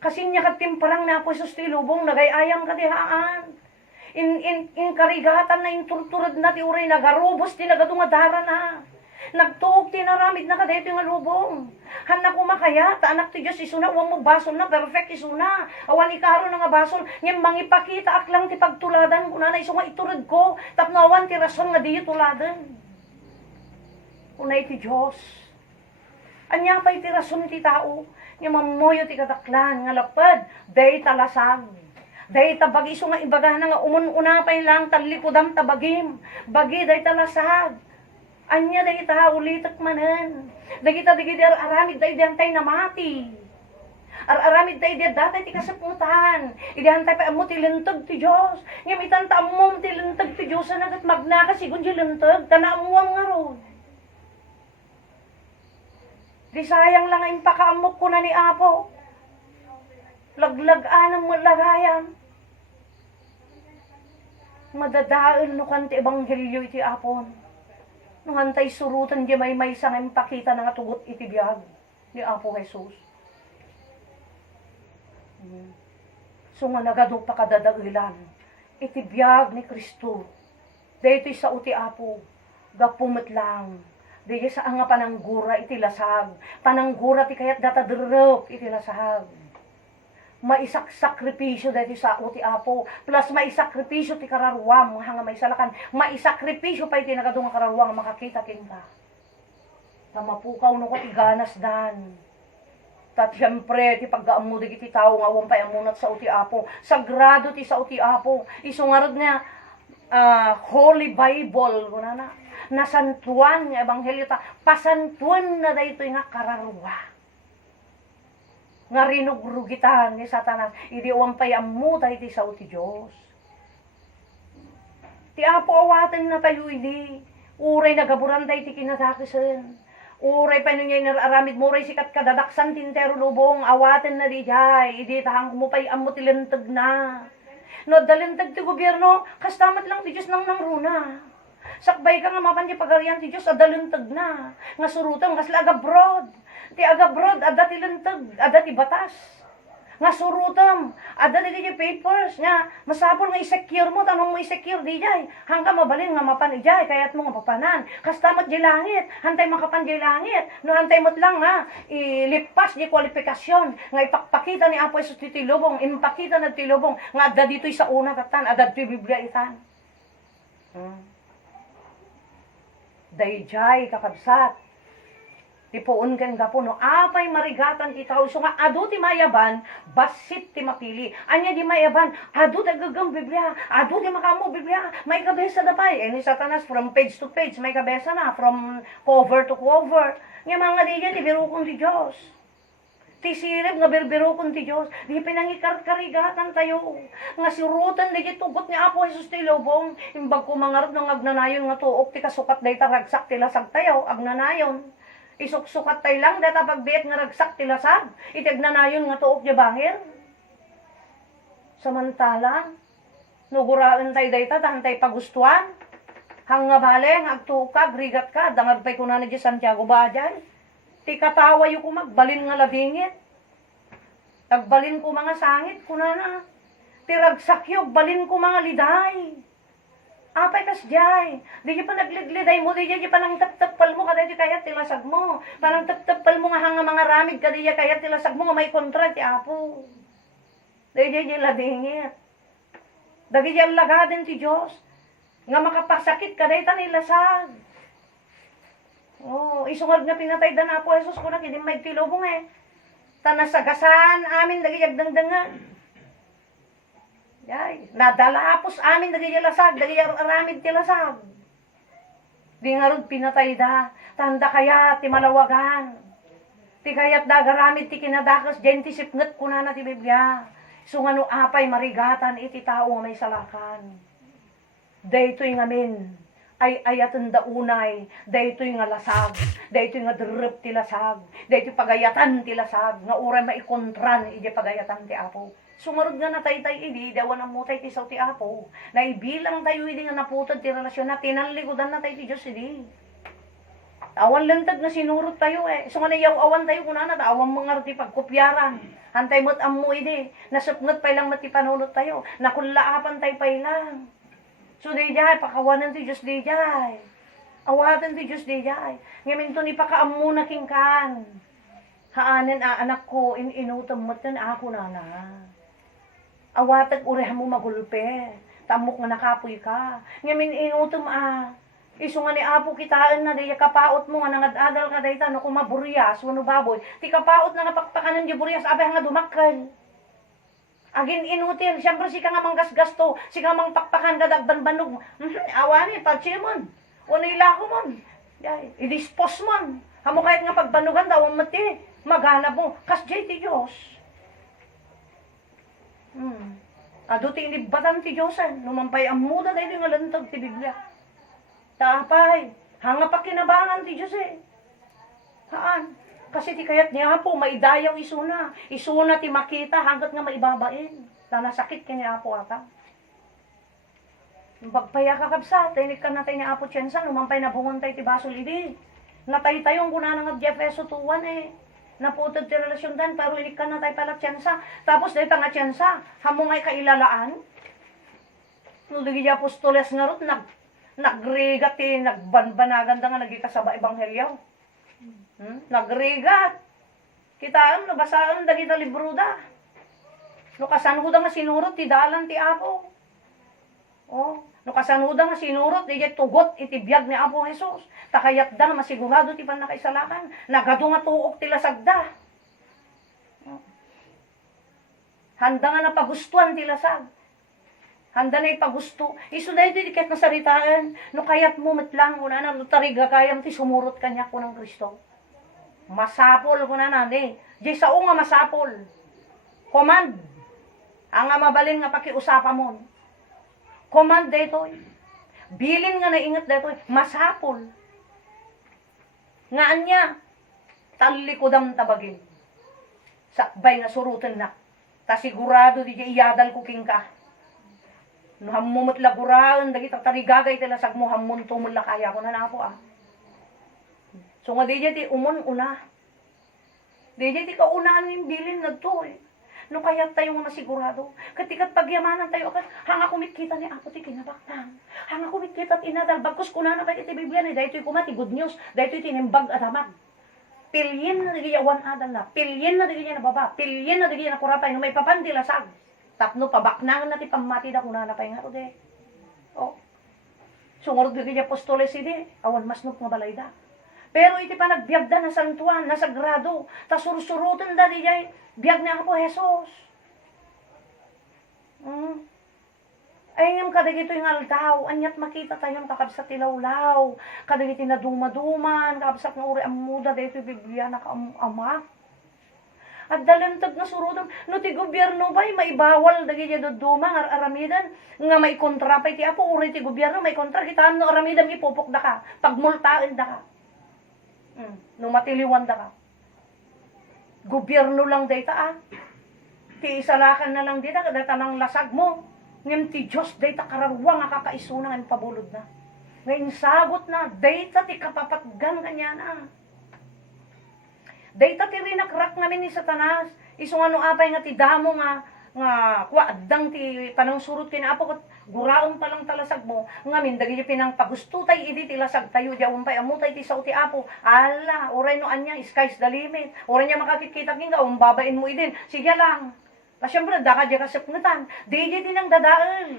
Kasi niya katimparang na po Jesus ti lubong, nagayayang katihaan. In karigatan na in turturad na ti uray, nagarubos ti nagatungadara na. Nagtuog ti naramid na kadayto nga lubong. Hanak kumakaya, ta anak ti Diyos isuna, uwang mo basol na, perfect isuna. Awan ikaro na nga basol, ngem mangipakita ak lang ti pagtuladan ko na iso nga iturad ko, tapno awan ti rason nga di tuladan. Unay ti Diyos. Anya pa iti rason ti tao, nga mamoyo ti kataklan, nga lapad, day talasag. Day tabagi iso nga ibagahan nga umun-una pa lang, talikudam tabagim. Bagi day talasag. Anya day ita ulitak manen. Dagita digidi aramid day dihantay na mati. Aramid day di datay ti kasaputan. Idihantay pa amo ti lintag ti Diyos. Ngem itanta amo ti lintag ti Diyos na nagat magna kasigon ti lintag. Tanaamuam nga ron. Di sayang lang ang pakaamok ko na ni Apo. Laglagaan ang malagayan. Madadaan no kanti ebanghelyo iti Apon. No hantay surutan di may sang pakita na nga tugot iti biyag ni Apo Jesus. So nga nagado pa kadadagilan, iti biyag ni Kristo. Dahito sa uti apo, gapumit lang. Dahito sa anga pananggura iti lasag. Pananggura ti kayat datadrop iti lasag. Maisak sakripisyo dahito sa uti apo. Plus maisakripisyo ti kararwam, hanga may salakan. Maisakripisyo pa iti nagadong kararwam, makakita kinta. Tamapukaw no ko ti ganas dan. Tat siyempre, ti pagkaamudig iti tao nga wampay amunat sa uti apo. Sagrado ti sa uti apo. Isungarod nga, Holy Bible, kunana, nasantuan nga ebanghelyo ta, pasantuan na dayto nga kararwa. Nga rinugrugitan ni Satanas, idi wampay amuta iti sa uti Diyos. Ti apo awatan na tayo idi, uray nagaburan tayo ti kinadakisan. Uray pa niya inaramid mo, uray sikat kadadaksan tintero lubong, awatan na di jay, idi tahang mo pa'y amutilentag na. No, dalintag ti gobyerno, kastamat lang ti Diyos nang runa. Sakbay ka nga mapan ti pagarian ti Diyos, adalintag na. Nga surutang, kasla agabrod. Ti agabrod, ada ti lintag, ada ti batas. Nga surutam, ada ti papers, nga masapon nga isecure mo, tanong mo isecure di jay. Hangga mabalin nga mapan ijay, kaya't mo nga papanan. Kastamat di langit, hantay makapan di langit. No, hantay mo't lang nga, ilipas di kwalifikasyon. Nga ipakpakita ni Apo Jesus ti tilubong, impakita na tilubong. Nga adda dito'y sa una katan, adda ti Biblia itan. Dayjay kakabsat. Tipuon ken gapo no apay marigatan ti tao so nga adu ti mayaban basit ti mapili anya di mayaban adu dagagam Biblia adu ti makamo Biblia may kabesa da pay ni Satanas from page to page may kabesa na from cover to cover nga mga diyan ti birukon ti Dios ti sirib nga birbirukon ti Dios di pinangikar-karigatan tayo nga sirutan di tugot ni Apo Jesus ti lubong imbag ko mangarap ng agnanayon nga tuok ti kasukat dayta ragsak ti lasag tayo agnanayon isuksukat tayo lang, data pagbiit nga ragsak tilasag. Itignanayon nga tuok di bahir. Samantala, nuguraan tayo dayta, tahan tayo pagustuhan. Hang nga bale, agtukag, rigat ka, dangagpay ko na di Santiago Bajan. Ti katawa yu kumagbalin nga labingit. Tagbalin ko mga sangit, kunana. Ti ragsak yu, balin ko mga liday. Apay kas jay. Di pa nagligliday mo, di pa nang tap-tapal mo, kada di kaya tilasag mo. Parang tap-tapal mo nga hanga mga ramid, kada di kaya tilasag mo, nga may kontra ti Apo. Di labingit. Dagi di lagaden ti Diyos. Nga makapasakit, kada ita nilasag. Oh, isungad nga pinatay da na Apo Jesus ko na, hindi may tilubong Tanasagasan amin, dagi yagdangdangan. Yay, nadalapos amin dagi lasag, dagi aramid ti lasag. Di nga ron pinatay da, tanda kaya ti malawagan. Ti kayat dagaramid ti kinadakas, dyan ti sipngat kuna na ti Biblia. So nga no apay marigatan iti tao nga may salakan. Daytoy ngamin, ay ayatan da unay, daytoy nga lasag, daytoy nga drep ti lasag, daytoy pagayatan ti lasag, nga uray maikontran iti pagayatan ti Apo. Sumarod nga na tay-tay idi, dawan ang mutay ti saw ti Apo. Naibilang tayo idi nga naputod ti relasyon na, tinanligudan na tayo ti Diyos idi. Awan lentag na sinurot tayo So nga nayaw-awan tayo kunana, awan mga ti pagkopyaran. Hantay mo't ammo idi, nasupngot pa ilang mati panunot tayo, nakulaapan tayo pa ilang. So di jay, pakawanan ti Diyos di jay. Awatan ti Diyos di jay. Ngayon to ni pakaammo na kingkan. Haanen anak ko, inutom mo't yan ako na. Awatag urehan mo magulpe. Tamok nga nakapoy ka. Ngamin inutom Isu nga ni Apo kitaan na diya kapaot mo nga nangadadal ka dayta no kumaburyas wano baboy. Ti kapaot na nga pakpakanan di buryas abay nga dumakkel. Agin inutil, siyempre si ka nga manggasgasto, si ka mang pakpakan dadagbanbanog. Awani, pagsimon. Wano ilako mon. I-dispose mon. Hamo kahit nga pagbanugan daw, mati. Maghanap mo. Kasjay ti Diyos. Ado ti inibatan ti Diyos Numampay ang muda dahil nga lantag ti Biblia. Taapay. Hanga pa kinabangan ti Diyos Haan. Kasi ti kayat niya po, maidayaw isuna. Isuna ti makita hanggat nga maibabain. Tanasakit ka niya po ata. Bagpaya kakabsa, tinik ka natay ni Apo Tiensa, numampay na bungon tayo ti basol idi. Natay tayong kuna nga Jefeso 2:1 Naputod ti relasyon dan, pero inik ka na tayo pala tiyansa. Tapos dahil nga tiyansa, hamong ay kailalaan. Nuligi apostoles nga rot, nagrigat nagbanbanagan da nga nagikasaba ebanghelyo. Nagrigat. Kitaan, nabasaan da kita libro da. No kasanuda nga sinurot, ti dalan ti Apo. Oh, no kasanuda nga sinurot, di tugot iti biyag ni Apo Jesus. Takayat da nga masigurado ti pan nakaisalakan. Nagado nga tuok ti lasagda. Handa nga napagustuhan ti lasag. Handa na ipagusto. Iso na iti kahit nasaritaan. No kayat mo metlang una na, no tariga kayam ti sumurot kanya ko ng Kristo. Masapol ko na na, di. Di sao nga masapol. Command. Ang nga mabalin nga pakiusapa mo. Command detoy. Bilin nga naingat detoy. Masapol. Nga anya. Talikudam tabagin. Sakbay nga surutan na. Ta sigurado di iyadal ko king ka. No hammumot laguraan, dagit tarigagay tila sagmo hammon tumula kaya ko na po ah. So nga di ti umon una. Di ti kaunaan ng bilin na to eh. No kaya tayo nga masigurado. Katikat pagyamanan tayo akat, hanga kumikita ni Apo ti kinabaktan. Hanga kumikita at inadal, bagkus kunana pa iti Biblia ni, dahito kumati good news, dahito tinimbag at hamag. Pilyin na digya wan adal na, pilyin na digya na baba, pilyin na digya na kurapay, no may papandilasag. Tapno pabaknangan na ti pamati da kunana pa nga de. Oh. Sungurod digya apostoles ide, awan masnop nga balay da. Pero iti pa nagbiag da na santuan, na sagrado, ta sursurutan da digya, biag na po Jesus. Ayun kadagito yung aldaw, anyat makita tayong kakabsat tilawlaw, kadagito na dumaduman, kakabsat nga uri amuda, dito yung Biblia na kaama. At dalantag na surutan, no ti gobyerno ba'y maibawal dagi niya duduma nga aramidan, nga may kontra pa iti Apo, uri ti gobyerno may kontra, kitaan no aramidan ipupok da ka, pagmultaan da ka. No matiliwan da ka. Gobyerno lang data ah. Ti isalakan na lang dita, data ng lasag mo. Ngayon ti Diyos, data karawang nga kakaisuna nga pabulod na. Ngayon sagot na, data ti kapapatgan kanya na. Data ti rinakrak namin ni Satanas. Isong ano apay nga ti damo nga kuadang ti panang surut kinapo kat guraon pa lang talasag mo. Ngamin, dagi pinang pagustutay idi ti lasag tayo, diawon pa amutay ti sao ti Apo. Ala, oray no anya, sky's the limit. Oray niya makakikita kinga, babain mo idin. Sige lang. Siyempre, daka diya kasipnatan. Di din ang dadaal.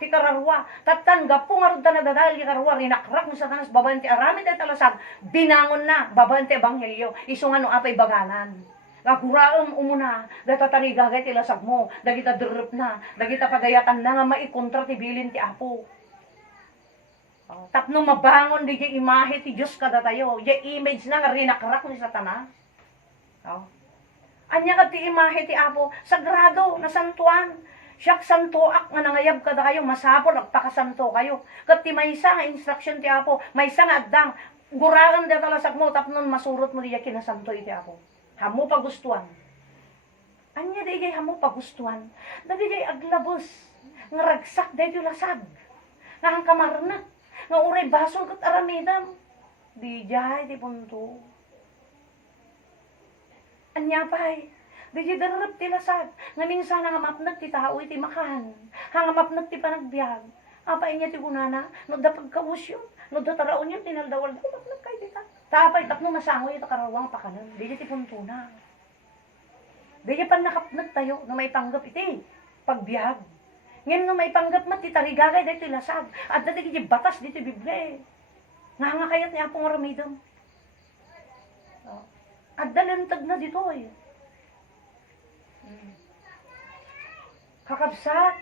Ti kararwa. Tatan, gapo nga rin na dadaal ti kararwa. Rinakrak mo Satanas, babaen ti aramid ay talasag. Binangon na, babaen ti ebanghelyo. Isungan no apay baganan. Naguraam umuna, datatarigagay ti lasag mo. Dagita drup na, dagita pagayatan na nga maikontra ti bilin ti Apo. Tapno mabangon di di imahe ti Diyos kada tayo. Di image na nga rinakrak ni Satanas. Anya ka ti imahe ti Apo, sagrado, nasantuan. Siyak santoak nga nangayab kada kayo, masapol, agpakasanto kayo. Kat ti maysa nga instruction ti Apo, maysa nga addang, guraan da talasak mo, tapnon masurot mo diya kinasanto iti Apo. Hamo pagustuhan. Anya da igay hamo pagustuhan. Dagi jay aglabos, nga ragsak da iti lasag. Nga ang kamarna, nga uray basol kat aramidam. Di jay, di punto. Anya pa'y, di darap ti lasag, nga minsan nga mapnag ti tao iti makan, nga mapnag ti panagbiag, apay niya ti kunana, no da pagkawus yun, no da taraon yun, tinaldawal, mapnag kayo ti ta. Tapay, tapno masangoy ito karawang pakanan, di ti punto na. Di pan nakapnag tayo, na may panggap iti, pagbiag. Ngayon nga may panggap mat, ti tarigagay, di ti lasag, at dati ti batas, di ti Biblia. Nga kayat niya pong ramidam. At dalantag na dito eh. Kakabsat,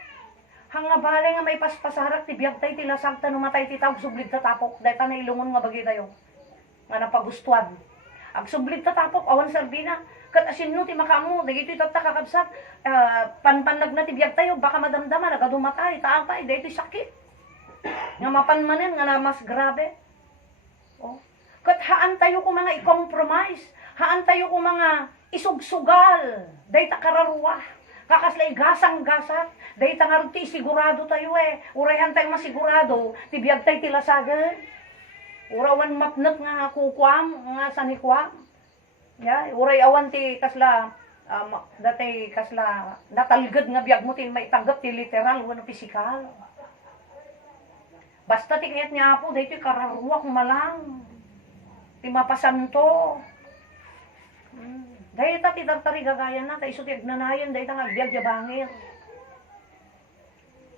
hanga balay nga may paspasarak, ti biyag tayo, ti lasag ta, numatay ti tawag, sublig ta tapok, dahil ta na ilungon nga bagi tayo. Nga napagustuhan. Ag sublig ta tapok, awan sardina, kat asin no, ti makamu, dahil ito itata kakabsat, panpanag na ti biyag tayo, baka madamdaman, nagadumatay, taapay, dahil ito sakit. Nga mapanmanin, nga na mas grabe. Oh. Kat haan tayo kung mga i-compromise, haan tayo kung mga isugsugal, dahi ta kararwa, kakaslay gasang-gasat, dahi ta nga ti sigurado tayo eh, urayhan tayo masigurado, tibiyag tayo tilasagan, urawan mapnat nga kukwam, nga sanikwam, Ya, uray awan ti kasla dati kasla natalged nga biag mo tin maitanggap ti literal wano pisikal. Basta ti kayat niya Apo daytoy kararuak malang. Ti mapasanto. Dayta ti tartari gagayan na kay iso ti agnanayon dayta nga biag jabangir.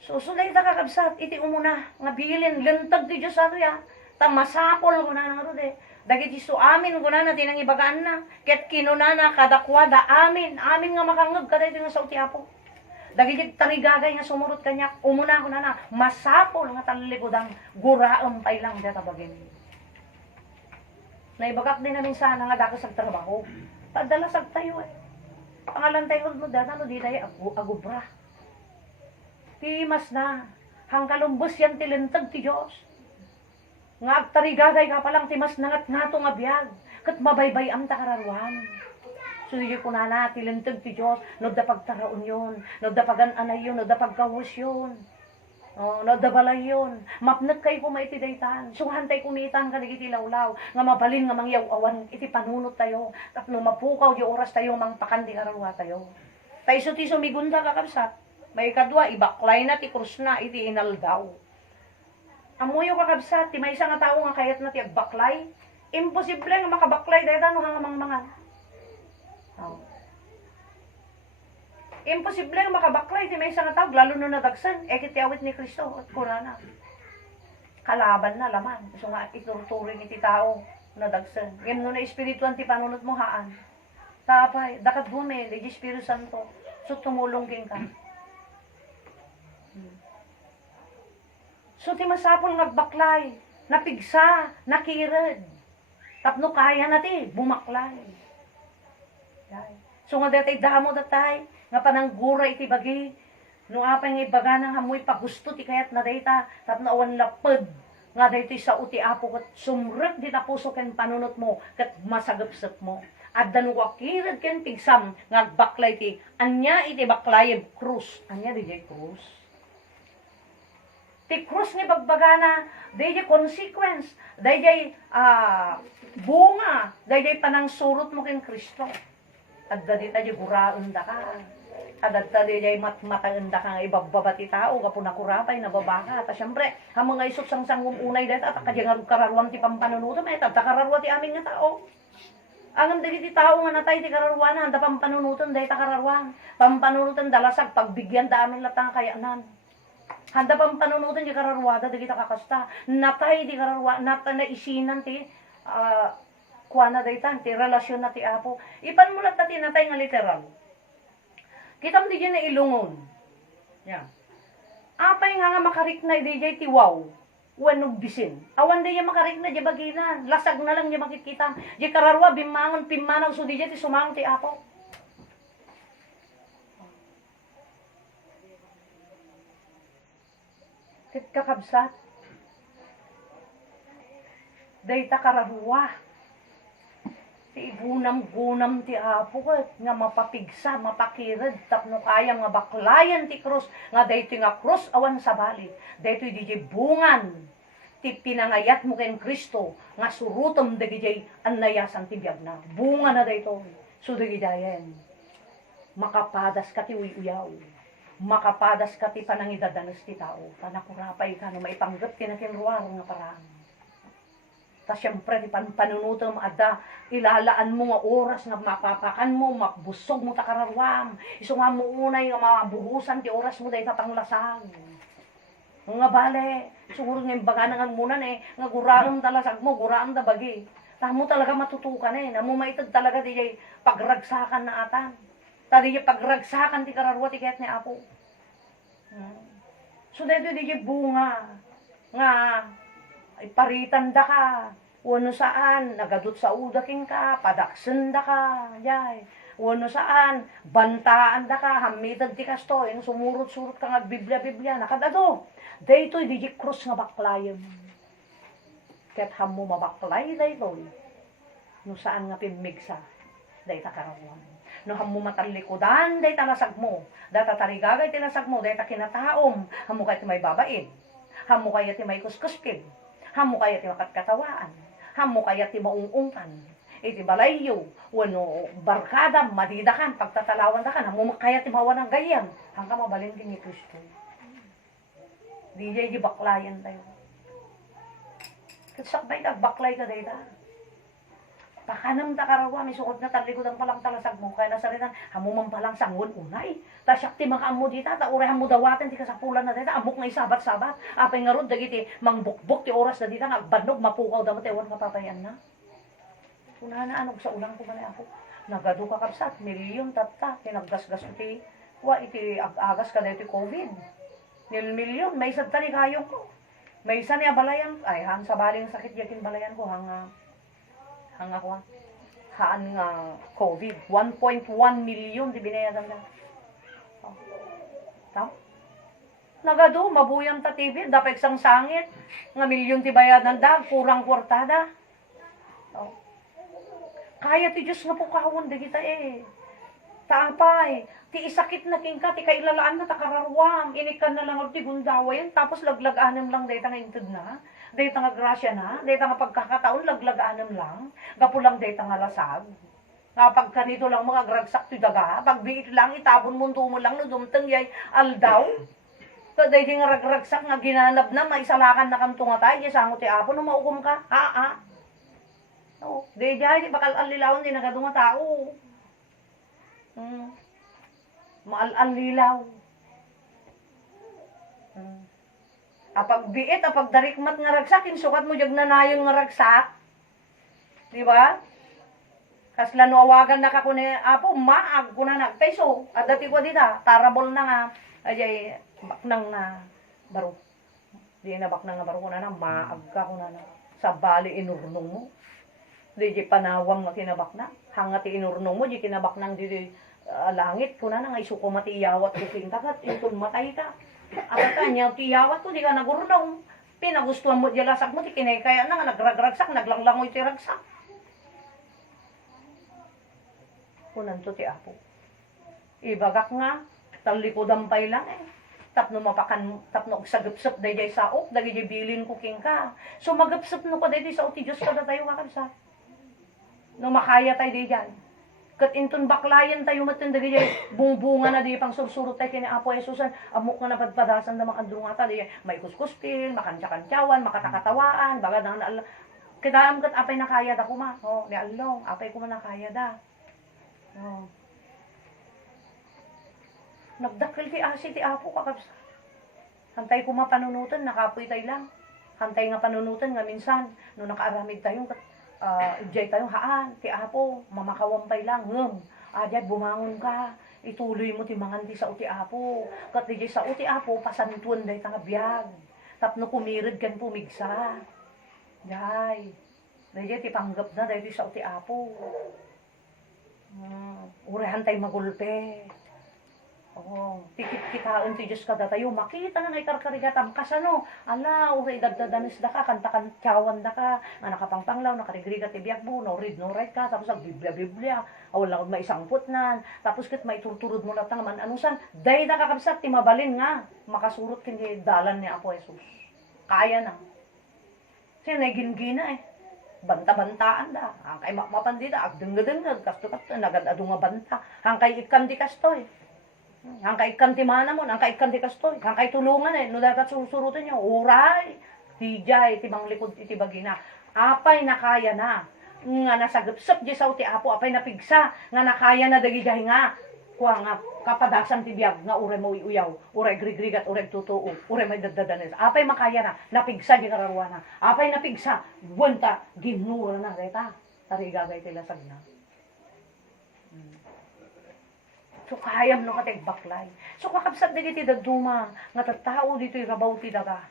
So dayta kakabsat iti umuna nga bilin lentag ti Dios ato ya. Ta masapol ko na nga rode. Dagiti su amin guna na tinang ibagaan na. Ket kinunana kadakwada amin. Amin nga makangag kada iti nga sa uti Apo. Dagiti tarigagay nga sumurot kanya. Umuna ko na masapol nga talikudang guraem pay lang data bagin. Naibagak din namin sana nga dako sa trabaho. Padalasag tayo eh. Pangalan tayo mo data no di tayo agubra. Timas na. Hangkalumbos yan tilintag ti Diyos. Nga agtarigagay ka palang timas nangat nga to nga biyag. Kat mabaybay am takararuan. So di ko na tilintag ti Diyos. No da pagtaraon yun. No da pagananay yun. No da pagkawus yun. No da balay yun. Mapnag kayo kumaiti daytan. Suhan tayo kumitan ka iti lawlaw. Nga mabalin nga mangyaw awan. Iti panunot tayo. Tapno mapukaw di oras tayo mang pakandi kararuwa tayo. Tayo so ti sumigunda kakabsat. May kadwa, ibaklay na, ti krus na, iti inaldaw. Amuyo kakabsat, ti may isang nga tao nga kayat na ti agbaklay. Imposible nga makabaklay, dahil ano nga mangmangan. Oh. Imposible nga makabaklay, ti may isang nga tao, lalo na nadagsan, kiti awit ni Kristo, at kurana. Kalaban na laman. So nga, ituruturing iti tao, nadagsan. Yan no na espirituan ti panunot mo haan. Tapay, dakat bume, di Espiritu Santo. So tumulong king ka. So ti masapol ngagbaklay, napigsa, nakired. Tapno kaya na ti, bumaklay. So nga datay damo datay, nga pananggura iti bagi, no apay nga ibaga ng hamoy pagusto ti kayat na dayta, tapno awan lapad, nga daytoy sa uti Apo kat sumrek di tapuso ken panunot mo, kat masagapsap mo. At danwakired ken pigsam, ngagbaklay ti, anya iti baklay krus, anya di krus. Ti krus ni bagbagana, dayjay consequence, dayjay bunga, dayjay panang surot mo ken Kristo. Adda di tayo guraon da ka. Adda dayjay matmataen da ka nga ibababati tao, kapuna kurapay na babaka. Ta syempre, ha mga isot sang unay deta, at kadyang kararuan ti pampanunuto, may kararuan ti amin nga tao. Angam dagiti tao nga natay ti kararuan, handa pampanunuton dayta kararuan. Pampanunuton dalasag pagbigyan da amin latang kayanan. Handa pang panunutan di kararwada, di kita kakasta. Natay di kararwada, natay na isinan ti, kuwana daytan, ti relasyon na ti Apo. Ipan mo lang tati natay nga literal. Kita mo di dyan na ilungon. Yan. Apay nga makarik na di dyan ti wow. Wanog bisin. Awan di dyan makarik na di baginan. Lasag na lang di makikita. Di kararwa, bimangon, pimanaw, so di dyan ti sumang ti Apo. Ket kakabsat, dayta kararuwa, ti gunam-gunam ti Apo ket nga mapapigsa, mapakired, tapno kaya nga baklayan ti krus, nga daytoy nga krus awan sa bali, daytoy dijay bungan, ti pinangayat mo ken Kristo, nga surutom dagijay annayasan ti biag na, bunga na daytoy, so dagidayen, makapadas ka ti uyaw. Makapadas ka ti panangidadanas ti tao. Panakurapay ka no maipanggap kinakinruar nga parang. Ta siyempre ti panunutom adda ilalaan mo nga oras nga mapapakan mo, makbusog mo takararwam. Iso nga mo unay nga mabuhusan ti oras mo dahil tatanglasang. Nga bale, siguro nga imbaga nga muna nga guraam talasag mo, guraam da bagi. Tamo talaga matutukan namo maitag talaga di pagragsakan na atan. Tadi pagragsakan ti kararwa ti kayat ni Apo. So dito di bunga nga iparitan da ka. Wano saan nagadot sa udaking ka, padaksen da ka. Yay. Wano saan bantaan da ka, hamitan ti kasto, sumurot-surot ka nga Biblia nakadado. Dito di krus nga baklayem. Ket hammo mabaklay dayto. No saan nga pimigsa dayta karawon. No hammo matalikudan, day talasag mo. Data tarigagay tilasag mo, day ta kinataom. Hammo kaya ti may babain. Hammo kaya ti may kuskuspin. Hammo kaya ti makatkatawaan. Hammo kaya ti maungungkan. iti balayo, wano barkada, madidakan, pagtatalawan da ka, namumakaya ti mawa ng gayam, hanggang mabalin din ni Kristo. Di jay di baklayan tayo. Kasakbay nagbaklay ka dayta. Pakanam ta karawa, may sukot na talikod ang palang talasag mo, kaya nasaritan, hamumang palang sangon unay. Ta syakti makaammo dita, ta urehan mo dawaten, ti kasapulan na dita, amok nga isabat-sabat. Apay nga ron, dagiti, mangbukbok ti oras na dita, nga banog, mapukaw damat, ewan kapapayan na. Una na anog sa ulang ko man ako. Nagado ka kapsat, milyon tatta, tinaggasgas ko ti, iti agas ka na iti COVID. Milyon, may isad tani kayong ko. May isa niya balayan, ay hang sa baling sakit yakin balayan ko, hang ako haan nga COVID. 1.1 million di binayaran na. Oh. Tama? Nagado, mabuyang ta TV, dapat isang sangit, nga milyon ti bayadan da, kurang kwartada. Oh. Kaya ti Diyos nga po kahawon di kita Taapay, ti isakit na king ka, ti kailalaan na takararwam, inikan na lang ti gundawayan, tapos laglag-anam lang dahil nga intud na, dahil nga grasya na, dahil nga pagkakataon, laglag-anam lang, gapulang dahil nga lasag. Nga pagkanito lang mga gragsak ti daga, pagbiit lang, itabon mo mo lang, no dumtang yay aldaw. Dahil nga ragragsak nga ginanab na, maisalakan na kanto nga tayo, sango ti apo, no maukom ka, No, dahil di bakal alilawan din nagadong nga tao. Maal-alilaw. Apag biit, apag darikmat nga ragsak, insukat mo jag nanayon nga ragsak. Di ba? Kasla no awagan na ka kuni apo, maag ko na nagpeso. At dati ko dita, tarabol na nga, ajay, baknang na baro. Di na baknang nga baro ko na maag ka ko na sa bali inurnong mo. Di panawam nga kinabakna. Hangati inurnong mo, di kinabaknang di langit ko na nga isuko mati iyawat ko kintakat, itun matay ka. At kanya, ti iyawat ko, di ka nagurnong. Pinagustuhan mo, di lasak mo, di kinaykaya na nga, nagragragsak, naglanglangoy ti ragsak. Kunan to ti apo. Ibagak nga, talikodampay lang Tapno sagupsup day saok, dagi bilin ko king ka. So magupsup no ko day sa ti Diyos kada tayo kakabsa. No makaya tayo day dyan. Kat intun baklayan tayo matin dagi bungbunga na di pang sursurot tayo kini Apo Jesusan. Amok nga napadpadasan na makandrungata di may kuskuspil, makansya-kansyawan, makatakatawaan, baga na kita kat apay nakaya da kuma. Oh, ni allong, apay kuma nakaya da. Oh. Nagdakil ti asi ti Apo kakabsa. Hantay ko mapanunutan, nakapoy tayo lang. Hantay nga panunutan nga minsan, no nakaaramid tayong ijay tayong haan, ti Apo, mamakawampay lang, adyad bumangon ka, ituloy mo ti mangan ti sa uti Apo. Kat di sa uti Apo, pasantuan day tanga biyag. Tapno kumirid kan pumigsa. Day, day ti panggap na day sa uti Apo. Urehan tayo magulpe. Tikit-kitaon ti Diyos kada tayo, makita na ngay karkarigatam kasano, ala, uray dagdadanis da ka, kanta-kantyawan da ka, nga nakapangpanglaw, nakarigrigat ti biyakbo, no read, no write ka, tapos biblia-biblia, wala may isangput nan, tapos kit may turturod mo lang man anusan, day da kakabsat, ti mabalin nga, makasurot kindi dalan ni Apo Jesus. Kaya na. Siya nagingina banta-bantaan da, hangkay makmapandida, agdeng-deng, kasto-kasto, nagad-ado nga banta, hangkay ikan di kastoy. Hangkay kanti mana mo, hangkay kanti kastoy, hangkay tulungan no dapat susurutin niyo, uray, tijay, tibang likod, itibagina, apay nakaya na, nga nasagupsup di sa uti Apo, apay napigsa, nga nakaya na dagijay nga, kuha nga, kapadasan tibiyag, nga uray mo iuyaw, uray grigrigat, uray tutuo, uray may dadadanis, apay makaya na, napigsa di kararuan na, apay napigsa, buwanta, ginura na, reta, tarigagay tilasag na. So kayam no kateg baklay. So kakabsat di ti dagduma nga tattao dito rabaw ti daga.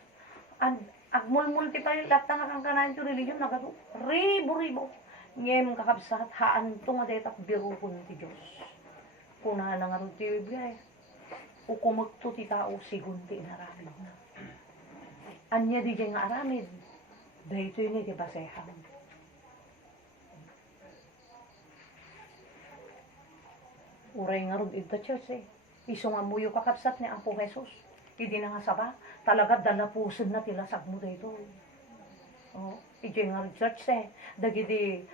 Agmulmul ti pa lahat nga kang kanayan ti religion nagado. Ribo-ribo. Ngem kakabsat haan to nga detak birukon ti Dios. Kuna na nga ron ti Biblia ukumagto ti tao sigun ti inaramid na. Anya di nga aramid. Dahito yun ti basehan. Uray nga ron ito church Iso nga muyo kakapsat ni Apo Jesus. Hindi na nga saba. Talaga dalapusin na tilasag mo dito. Ito nga church Dagidi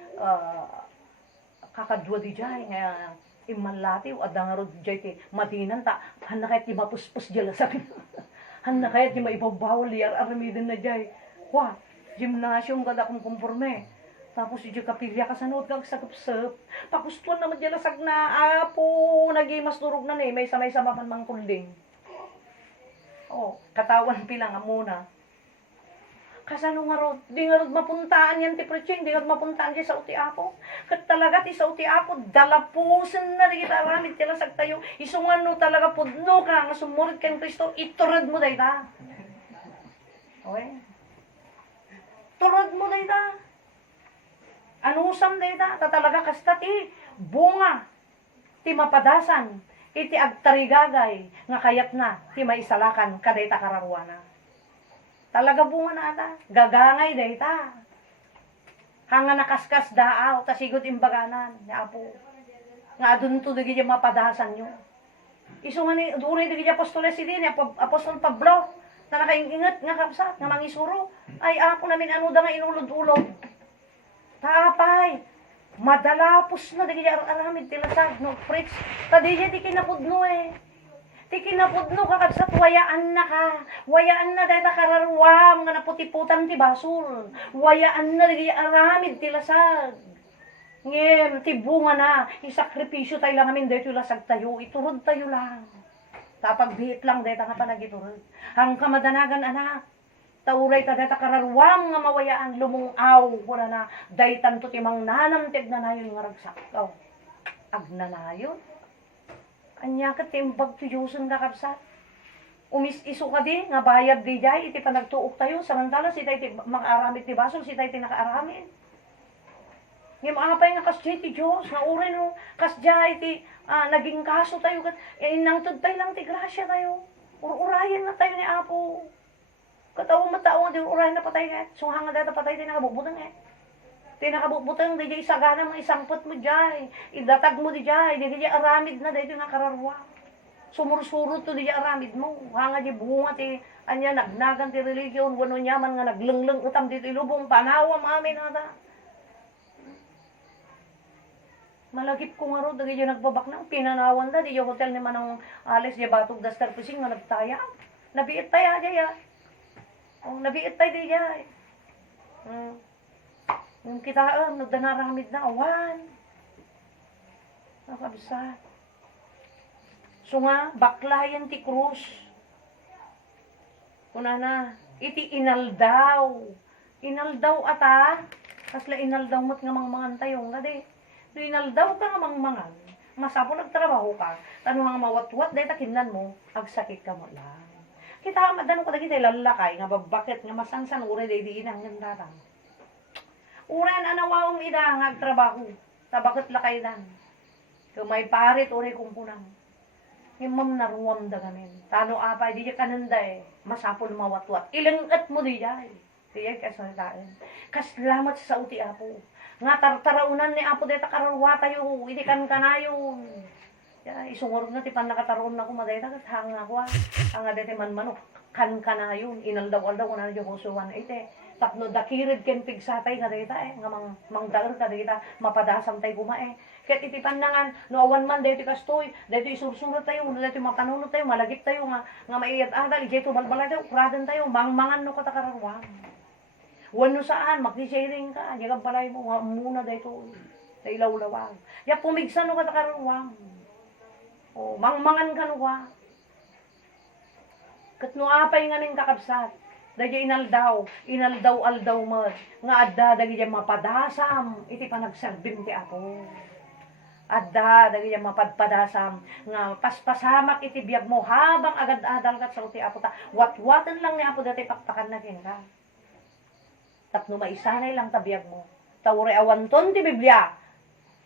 kakadwa di jay nga imanlati o adang arod di jay ti matinan ta han na kahit di mapuspos jala sabi han na kahit di maibabawal liyar aramidin na jay wa gymnasium kada kong kumporme tapos di kapilya ka sa nood kag sagupsep pakustuan naman jala sag na apo nagimas durog na ni may samay-sama man mangkulding oh katawan pilang amuna kasano nga rod, di nga rod mapuntaan yan ti preaching, di nga rod mapuntaan di sa uti apo. Kat talaga ti sa uti apo, dalapusan na di kita aramid tila sagtayo. Isungan no talaga pudno ka, nga sumurid kang Kristo, iturad mo day ta. Okay? Turad mo day ta. Anusam day ta, talaga kasta ti bunga, ti mapadasan, iti agtarigagay, nga kayat na, ti maisalakan, kaday ta kararuana. Talaga bunga na ata. Gagangay day ta. Hanga nakaskas daaw. Tasigod imbaganan. Ni Apo. Nga adun to dagi mapadasan nyo. Iso nga ni, doon ay dagi apostoles si din. Apostol Pablo. Na nakaingat nga kapsat. Nga mangisuro. Ay Apo namin ano da nga inulod-ulod. Taapay. Madalapos na dagi aramid tilasag. No, preach. Tadi di kinapudno eh. Ti kinapudno ka kapsat, wayaan na ka. Wayaan na dahil kararwam nga naputiputan ti basol. Wayaan na dahil aramid ti lasag. Ngem, ti bunga na. Isakripisyo tayo lang amin dahil lasag tayo. Iturod tayo lang. Tapagbiit lang dahil nga panagiturod. Hang kamadanagan anak. Tauray ta dahil kararwam nga mawayaan lumungaw. Wala na. Dahil tanto timang nanamteg na nayon nga ragsak. Oh, agnanayon. Anya ka timbag tuyusan ka kapsat. Umis-iso ka di, nga bayad di jay, iti panagtuok tayo, samantala si tayo makaramit ti basol, si tayo nakaaramit. Ngayon makapay nga kasjay ti Diyos, nga uri no, kasjay ti naging kaso tayo, inangtod tayo lang ti grasya tayo. Urayan na tayo ni Apo. Katawa matao, di urayan na patay nga, sunghanga data patay, di nakabubutang eh. Tinakabutang di jay sagana mga isangpot mo jay. Idatag mo di jay. Di jay aramid na dahil nga kararwa. Sumursurot to di jay aramid mo. Hanga di bunga ti anya nagnagan ti religion. Wano nyaman nga naglenglang utam dito ilubong panawam amin ata. Malagip ko nga ro. Di jay nagbabak ng pinanawan da. Di jay hotel ni Manong Alex di batog dastar pising nga nagtaya. Nabiit tayo jay ah. Oh, nabiit tayo di jay. Yung kita nagdanaramid na awan. Nakabisa. So nga, baklayan ti krus. Kuna na, iti inaldaw. Inaldaw ata. Kasla inaldaw mo't nga mangmangan tayo. Nga di. Do inaldaw ka nga mangmangan. Masapo nagtrabaho ka. Tanong nga mawat-wat, dahil takinlan mo, agsakit ka mo lang. Kita madanong ko dagi tayo lalakay, nga babakit, nga masansan, uri dahil di inang gandarang. Uran anawawang ida nga trabaho. Tabakit lakay dan. Kung may parit uri kumpunang. Yung mam naruwam da gamin. Tano apay, di ka kananda eh. Masapol mawatwat. Ilangat mo di jay. Di jay kasalitain. Kaslamat sa uti Apo. Nga tartaraunan ni Apo deta kararwa tayo. Hindi kan kanayon. Isungor na ti pan nakataroon na ko madayta. Hanga ko ah. Hanga deti man manok. Kan kanayon. Inaldaw-aldaw ko na yung husuwan. Ite. Tapno dakirid ken pigsatay nga dita eh nga mangdaer ka dita mapadasam tay kuma eh ket iti panangan no awan man dito kastoy dito isursurot tayo dito mapanunot tayo malagip tayo nga maiyat adal dito balbala tayo kradan tayo mangmangan no katakararwam wano saan magdi-sharing ka diga balay mo muna dito tay lawlawag ya pumigsan no katakararwam o mangmangan ka no wa ket no apay nga ning kakabsat dahil inaldaw-aldaw mo, nga adda, dahil yung mapadasam, iti panagsarbim ti Apo. Adda, dahil yung mapadpadasam, nga paspasamak iti biyag mo, habang agad-adal kat sa uti Apo ta, watwatan lang ni Apo dati pakpakan na kin ka. Tapno maisanay lang ta biyag mo. Tawre awanton ti Biblia,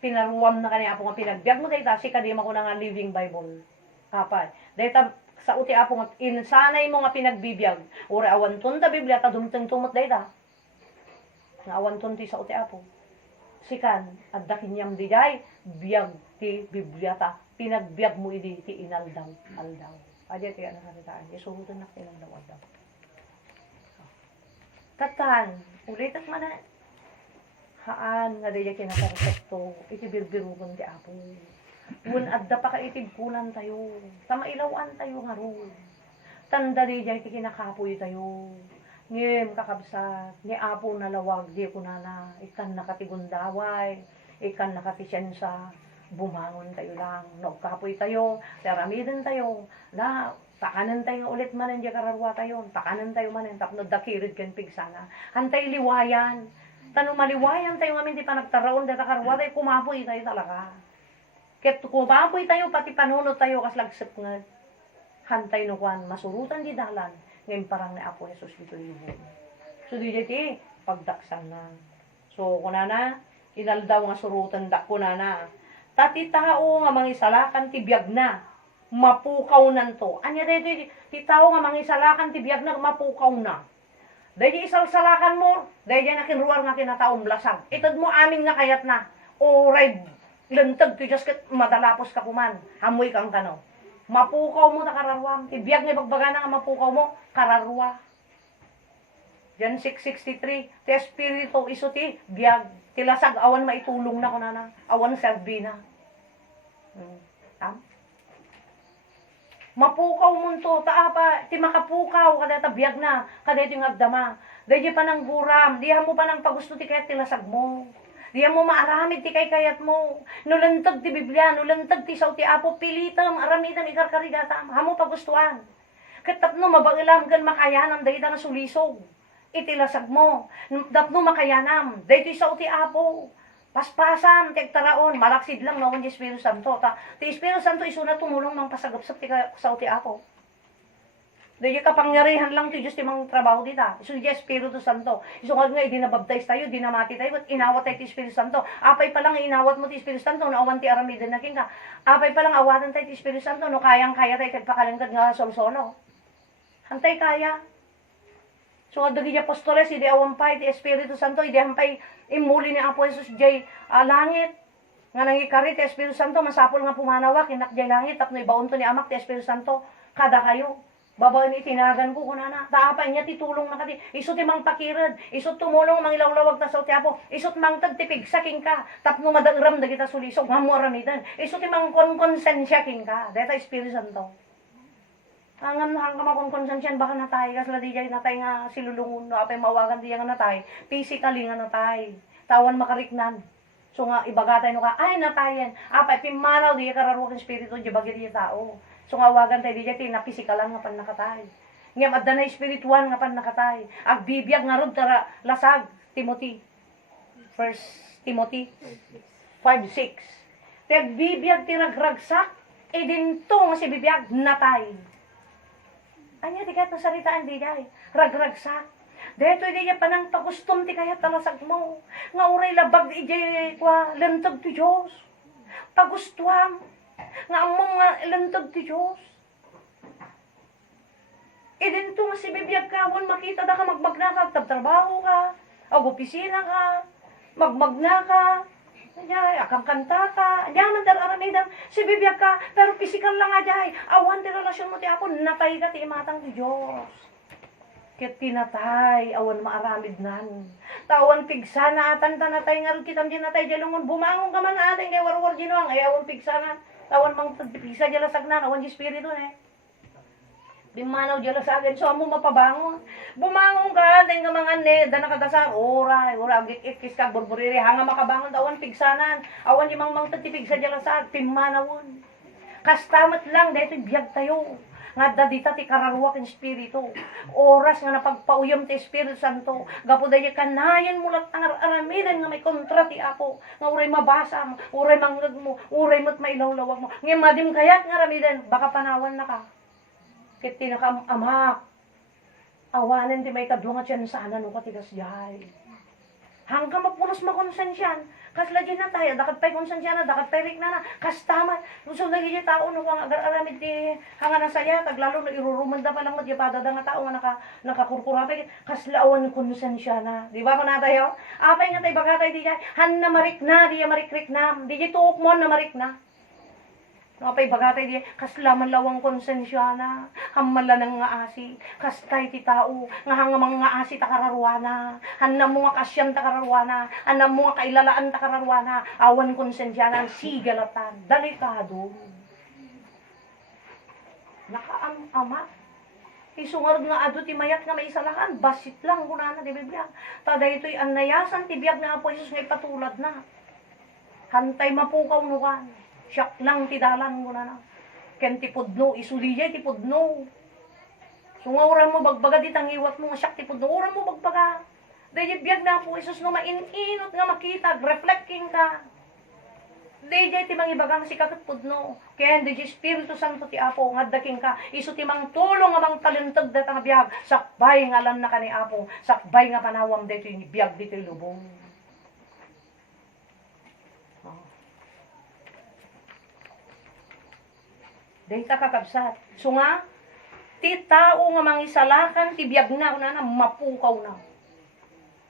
pinaruwam na kani Apo nga pinagbiag mo dahil si kadima ko na nga Living Bible. Kapag, dahil sa uti Apo nga insanay mo nga pinagbibiyag ora awanton ta Biblia ta dumteng tumot dayta nga awanton ti sa uti Apo sikan adda kinyam di jay biyag ti Biblia ta pinagbiag mo idi ti inaldaw adya ti ana salitaan isurutan na inaldaw katan ulitat man Haan nga daya kinakaresekto, iti birbirugan ti apo. Ngun adda pa ka itibkunan tayo, tamailawan tayo nga ro. Tanda daya iti kinakapoy tayo. Ngem kakabsat, ni apo nalawag di ko na ikan nakatigundaway, ikan nakatisiyensa, bumangon tayo lang. No, kapoy tayo, teramidan tayo, na takanan tayo ulit manen di kararwa tayo, takanan tayo manen, tapno dakirid kan pigsana. Hantay liwayan, tanong maliwayan tayo ngamin di pa nagtaraon, di takarwa tayo, kumapoy tayo talaga. Ket kumapoy tayo, pati panunod tayo, kaslagsip nga, hantay no kwan, masurutan di dalan, ngayon parang na ako Jesus dito yun. So di diti, pagdaksan na. So kunana, inaldaw nga surutan dak kunana. Tati tao nga mangisalakan ti biyag na, mapukaw nanto. Anya dito, ti tao nga mangisalakan ti biyag na, mapukaw na. Dahil isalsalakan mo, dahil nakinruar nga kinataong lasag. Itod mo amin nga kayat na, oray, lentag ti Diyos kat madalapos ka kuman, hamoy kang kano. Mapukaw mo na kararwam. Ibiyag nga bagbaga na nga mapukaw mo, kararwa. Jan 663, ti espiritu iso ti biyag. Tilasag awan maitulong na ko na awan serbi na. Mapukaw mo to, taapa, ti makapukaw, kada tabiyag na, kada ito yung agdama. Dahil pa nang guram, diyan mo pa nang pagusto ti kayat tilasag mo. Diyan mo maaramid ti kay kayat mo. Nulantag ti Biblia, nulantag ti saw ti Apo, pilitam, aramidan, ikarkarigatam, hamo pagustuhan. Katapno mabagilam gan makayanam, dahil na sulisog. Itilasag mo, dapno makayanam, dahil ti saw ti Apo. Paspasan, taraon, malaksid lang naman di Espiritu Santo. Ti Espiritu Santo iso na tumulong mang pasagapsap ti saw ti Apo. Dahil kapangyarihan lang ti Diyos ti mga trabaho dita. Iso di Espiritu Santo. Iso nga dinabaptize tayo, dinamati tayo, at inawat tayo ti Espiritu Santo. Apay pa lang inawat mo ti Espiritu Santo, no awan ti aramidan na king ka. Apay pa lang awatan tayo ti Espiritu Santo, no kayang-kaya tayo kagpakalangkad nga solsono. Hantay kaya. So nga dagi apostoles, hindi awampay ti Espiritu Santo, hindi awampay imuli ni Apo Jesus jay langit. Nga nangikari ti Espiritu Santo, masapol nga pumanawak, inak jay langit, tapno ibaon to ni Amak ti Espiritu Santo, kada kayo. Babae ni tinagan ko kunana. Taapay niya titulong na kati. Isot imang pakirad. Isot tumulong mang ilawlawag ta sa tiapo. Isot mang tagtipig sa king ka. Tapno madagram da kita sulisog. Mamu aramidan. Isot imang konsensya king ka. Deta Espiritu Santo. Hangam na hangam akong konsensyan baka natay. Kasla di jay natay nga silulungun. No, apay mawagan di nga natay. Physically nga natay. Tawan makariknan. So nga ibagatay no ka. Ay natayan. Apay pimanaw di kararukan Espiritu. Di bagay di tao. So nga wagan tayo di jati na pisikal lang nga pan nakatay. Ngam adda na espirituan nga pan nakatay. Agbibiyag nga rod tara lasag Timothy. 1 Timothy 5:6. Ti agbibiyag ti ragragsak idinto nga si bibiyag natay. Anya di kahit nasaritaan di jay ragragsak. Dito di jay panang pagustom ti kayat talasag mo. Nga uray labag di jay kwa lentag ti Diyos. Pagustuam nga among nga ilantag ti Diyos. Idin to nga si bibiyag ka, wala makita da ka magmagna ka, tabtrabaho ka, opisina ka, magmagna ka, akang kanta ka, yaman dar aramidang si bibiyag ka, pero pisikal lang nga jay, awan ti relasyon mo ti Apo, natay ka ti imatang ti Diyos. Ket tinatay, awan maaramid nan. Tawan pigsana atan tanatay nga kitam di natay jalungon, bumangon ka man atin kay warwar ginuang, ay awan pigsana. Tawan mang pisa jala sagnan, awan di espiritu Bimanaw jala sagin, so amo mapabangon. Bumangon ka, dahil nga mga ne, da nakadasar, ora, agit-ikis ka, burburiri, hanga makabangon, awan pigsanan, awan di mang tatipig sa jala sag, pimanawon. Kastamat lang, dahil biyag tayo. Nga dadita ti kararwak ng Espiritu. Oras nga napagpauyam ti Espiritu Santo. Gapo dahil kanayan mulat ang araminan nga may kontra ti Apo. Nga uray mabasa mo, uray manggag mo, uray mo't mailawlawag mo. Nga madim kayat nga araminan, baka panawan na ka. Kit tinakamamak. Awanan ti may kadlungat yan sana no katigas jay. Hanggang mapunos makonsensyan. Kasla dyan na tayo, dakat pa'y konsensya na, dakat pa'y rik na, kastaman. Gusto na gaya tao, no, kung agar-aramid di hanga na saya, taglalo na irurumanda pa lang mo, di pa nga tao nga nakakurkurapay, kaslaawan konsensya na. Di ba ko na tayo? Apay nga tayo, baka tayo di dyan, han na marik na, di ya marikrik na, di dyan tuok mo na marik na. Napay bagatay di, kaslaman lawang konsensya na, hamala ng nga asi, kastay ti tao, nga hangamang nga asi takararwana, hanam mo nga kasyan takararwana, hanam mo nga kailalaan takararwana, awan konsensya na, sigalatan, delikado. Nakaam-ama. Isungarod nga ado ti mayat nga maisalakan, basit lang kunana di Biblia. Tada ito'y anayasan ti biyag na Apo Jesus nga ipatulad na. Hantay mapukaw nukan. Siyak lang ti dalan kunana. Ken ti pudno, isulijay ti pudno. Sungawran mo bagbaga di tangiwat mo nga siyak ti pudno. Uran mo bagbaga. Dahil biyag na Apo Jesus no maininot nga makita, reflecting ka. Dayjay ti mangibagang si kakit pudno. Ken di Espiritu Santo ti Apo ngaddaking ka. Isu ti mang tulong nga mang talentag data nga biyag. Sakbay nga lan na ka ni Apo. Sakbay nga panawam dito yung biyag dito yung lubong. Oh. Dayta kakabsat. So nga, ti tao nga mangisalakan ti biyag na una na mapukaw na.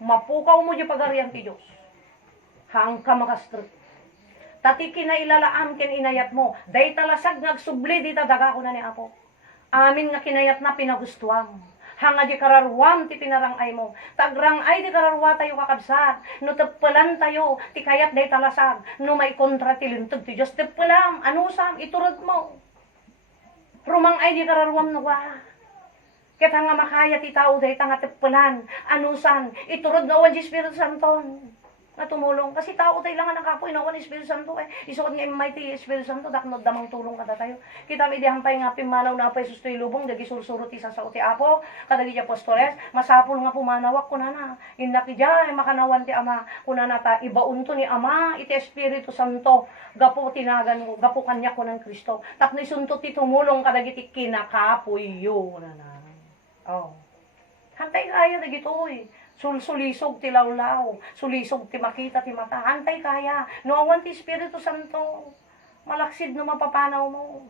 Mapukaw mo di pagarian ti Diyos. Hang ka makastrut. Tati kinailalaan ken inayat mo. Day talasag ngagsubli di tadaga ko na ni Apo. Amin nga kinayat na pinagustuhan. Hanga di kararwam ti pinarangay mo. Tagrangay di kararwa tayo kakabsat. No tepelan tayo ti kayat day talasag. No may kontra ti lintag ti Diyos. Tepelam, anusam, iturod mo. Rumangay di kararwam no wa. Ket hanga makaya ti tao day tanga tepelan, anusan, iturod na wan di Espiritu Santo. Na tumulong. Kasi tao tayo lang ang nakapoy na ni Espiritu Santo eh. Isuot nga mighty Espiritu Santo, daknod damang tulong kada tayo. Kita mi dihampay nga pimanaw na pa Jesus to'y lubong, dagi sursurot isa sa uti Apo, kadagi di apostoles, masapul nga pumanawak ko na na. Inaki diya, makanawan ti Ama, kuna na ta, ibaunto ni Ama, iti Espiritu Santo, gapo tinagan mo, gapo kanya ko ng Kristo. Tapno isunto ti tumulong kadagi ti kinakapoy yun na na. Oh. Hantay kaya dagito eh. Sulisog ti lawlaw, sulisog ti makita ti mata. Hantay kaya, no awan ti Espiritu Santo. Malaksid no mapapanaw mo.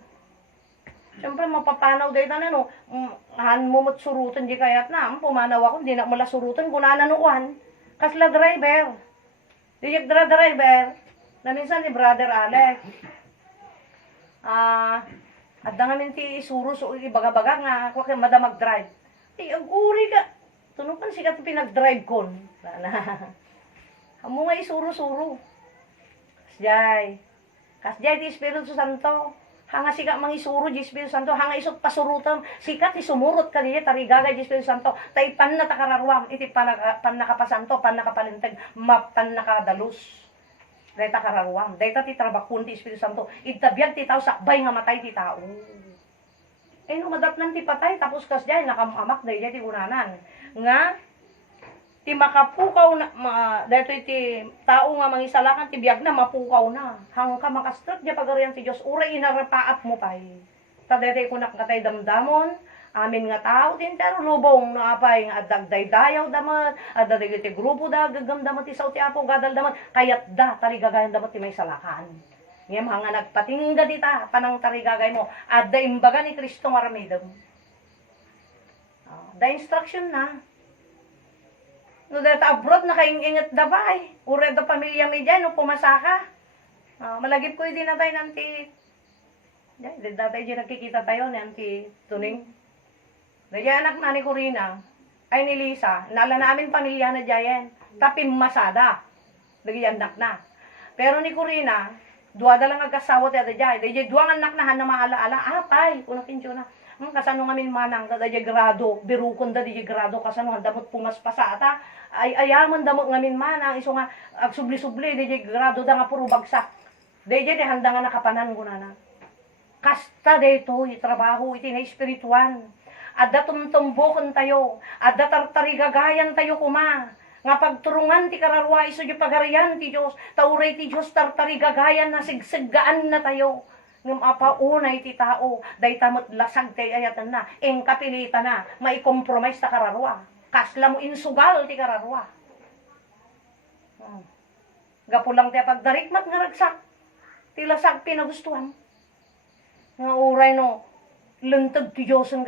Siyempre mapapanaw dahil na no, han mo matsurutan di kayat na. Pumanaw ako, di na mula surutan, kunana nuwan. Kasla driver. Di driver. Na minsan ni Brother Alex. At da ngamin ti isuro, so ibaga-baga nga, ako kay madamag drive. Di, aguri ka. Tunukan siya ito pinag-drive kon. Amo nga isuro-suro. Kasjay di Espiritu Santo. Hanga siya mang isuro di Espiritu Santo. Hanga isot pasurutan. Sikat isumurot ka niya. Tarigagay di Espiritu Santo. Tay pan na takararwam. Iti pan nakapasanto. Pan nakapalintag. Pan nakadalus. Dahil takararwam. Dahil ti trabakun ti Espiritu Santo. Itabiyag ti tao. Sakbay nga matay ti tao. Eh, no, madatnan ti patay. Tapos kasjay nakamamak. Dahil ti unanan. Nga ti makapukaw na dahito iti tao nga mangisalakan ti biag na mapukaw na hang ka makastrat dia pagarian ti Dios uray inarapaap mo pay ta daytoy kunak katay damdamon amin nga tao tin pero lubong no apay nga adagday dayaw damat adagday ti grupo da gagamdamat ti sauti Apo gadal damat kayat da tarigagayan damat ti may salakan ngem hanga nagpatingga dita panang tarigagay mo adda imbaga ni Kristo nga ramidem. Da instruction na. No data abroad na kaingat da ba eh. Ure da pamilya mi dyan, no pumasaka. Malagip ko din na tayo nanti. Dahil datay dyan nagkikita tayo nanti tuning. Dahil anak na ni Corina, ay ni Lisa, nala namin pamilya na dyan. Tapi masada. Dahil anak na. Pero ni Corina, dua da lang agkasawa tayo dyan. Dahil duwang anak na na maala-ala. Apay, unatin dyan na. Kasano nga min manang da di grado, birukon da di grado kasano damot pumas pasata ay ayaman damot nga min manang iso nga agsubli-subli di grado da nga puro bagsak. Di handa nga nakapanan kunana. Kasta dito trabaho iti na espirituan. Adda tumtumbokon tayo, adda tartarigagayan tayo kuma. Nga pagturungan ti kararwa iso di pagarian ti Dios, tauray ti Dios tartarigagayan na sigsigaan na tayo. Ngam apaunay ti tao, day tamot lasag tay ayatan na, kapilitan na, mai-compromise ta kararwa. Kasla mo insugal ti kararwa. Gapulang ti pagdarikmat nga ragsak, ti lasag pinagustuhan. Nga uray no, lentag ti Diyos ang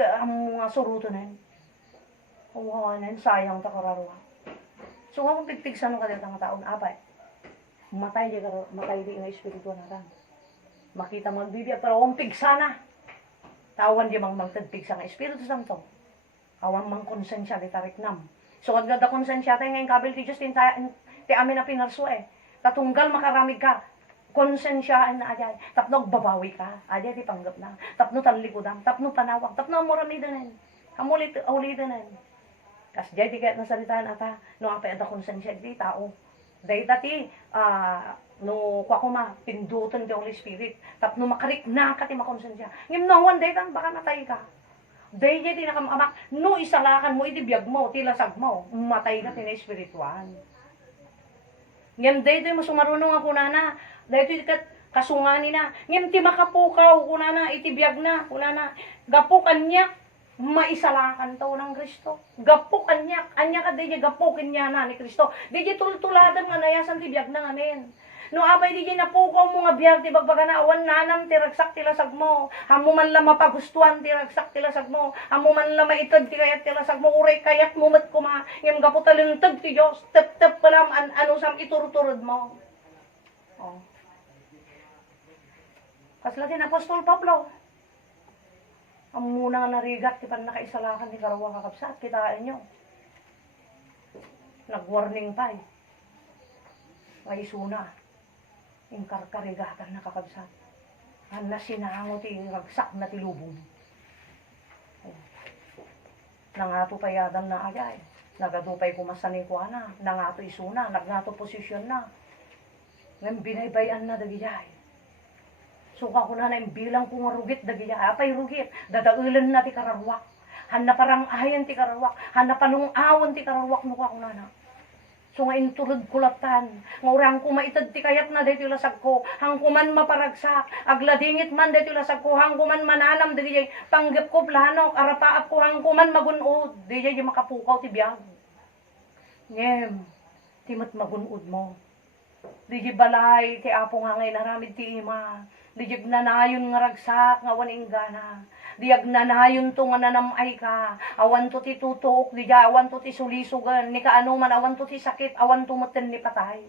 mga surutunan. Uwawanan, sayang ta kararwa. So nga kung pigpigsan ka dito ng taon, apay, matay di nga espiritu na kan. Makita magbibiyag, pero ang pigsa na. Tawan di mang magtagpigsa nga Espiritu Santo. Awang mang konsensya di tariknam. So, agad da konsensya tayo ngayon kabil ti Diyos, ti amin na pinarso Tatunggal makaramig ka. Konsensyaan na ajay. Tapno babawi ka. Ajay ti panggap na. Tapno tanlikudan. Tapno panawag. Tapno amuramidanan. Ulidanan. Kas jay ti kaya nasalitaan ata. No apay ada konsensya di tao. Dahil dati, no kwa kuma, pindutan ti Holy Spirit. Tapno makarik na ka ti makonsensya. Ngim nahuan dahil kan, baka natay ka. Dahil niya ti nakamamak. No isalakan mo, idibiyag mo, tilasag mo. Matay ka ti na espiritual. Ngem day mo sumarunong ako nana. Dahil ito kasungani na. Ngem ti makapukaw kunana itibiyag na kunana. Gapukan niya maisalakan to ng Kristo. Gapukan niya. Anya ka day gapukin niya na ni Kristo. Day tultuladan nga nayasan tibiyag na ngamin. No abay di napukaw mo nga biyag ti bagbaga na awan nanam ti ragsak ti lasag mo. Hamo man la mapagustuhan ti ragsak ti lasag mo. Hamo man la maitad ti kayat ti lasag mo. Uray kayat mo mat kuma. Ngem gapo talentag ti Dios. Tep palam ano sam iturturod mo. Oh. Kasla ti Apostol Pablo. Ang muna nga narigat ti pan nakaisalakan ti karawa kakabsat. Kitaan nyo. Nag-warning pa Ay suna. Yung karkarigatan na kakabsat. Ang nasinango ti ragsak na ti lubong. Nangato pa yadan na agay. Nagadupay kumasani ko na. Nangato isuna. Nagngato posisyon na. Ngayon binaybayan na dagijay. Suka ko na yung bilang kung rugit dagijay. Apay rugit. Dadaulan na ti kararwak. Han na parang ayan ti kararwak. Han na panungawan ti kararwak no ka na. So nga intulod kulatan, nga urang kumaitad ti kayat na dahil lasag ko, hang kuman maparagsak, agladingit man dahil lasag ko, hang kuman mananam dahil panggap ko planok, arapaap ko hang kuman magunod, dahil makapukaw ti biyag. Ngem, timat magunod mo. Dahil balay, ti apo nga ngay naramid ti ima, dahil nanayon nga ragsak, nga waning gana. Diag nanayon to nga nanamay ka. Awan to ti tutok, di awan to ti sulisugan. Ni kaano man, awan to ti sakit, awan to muten ni patay.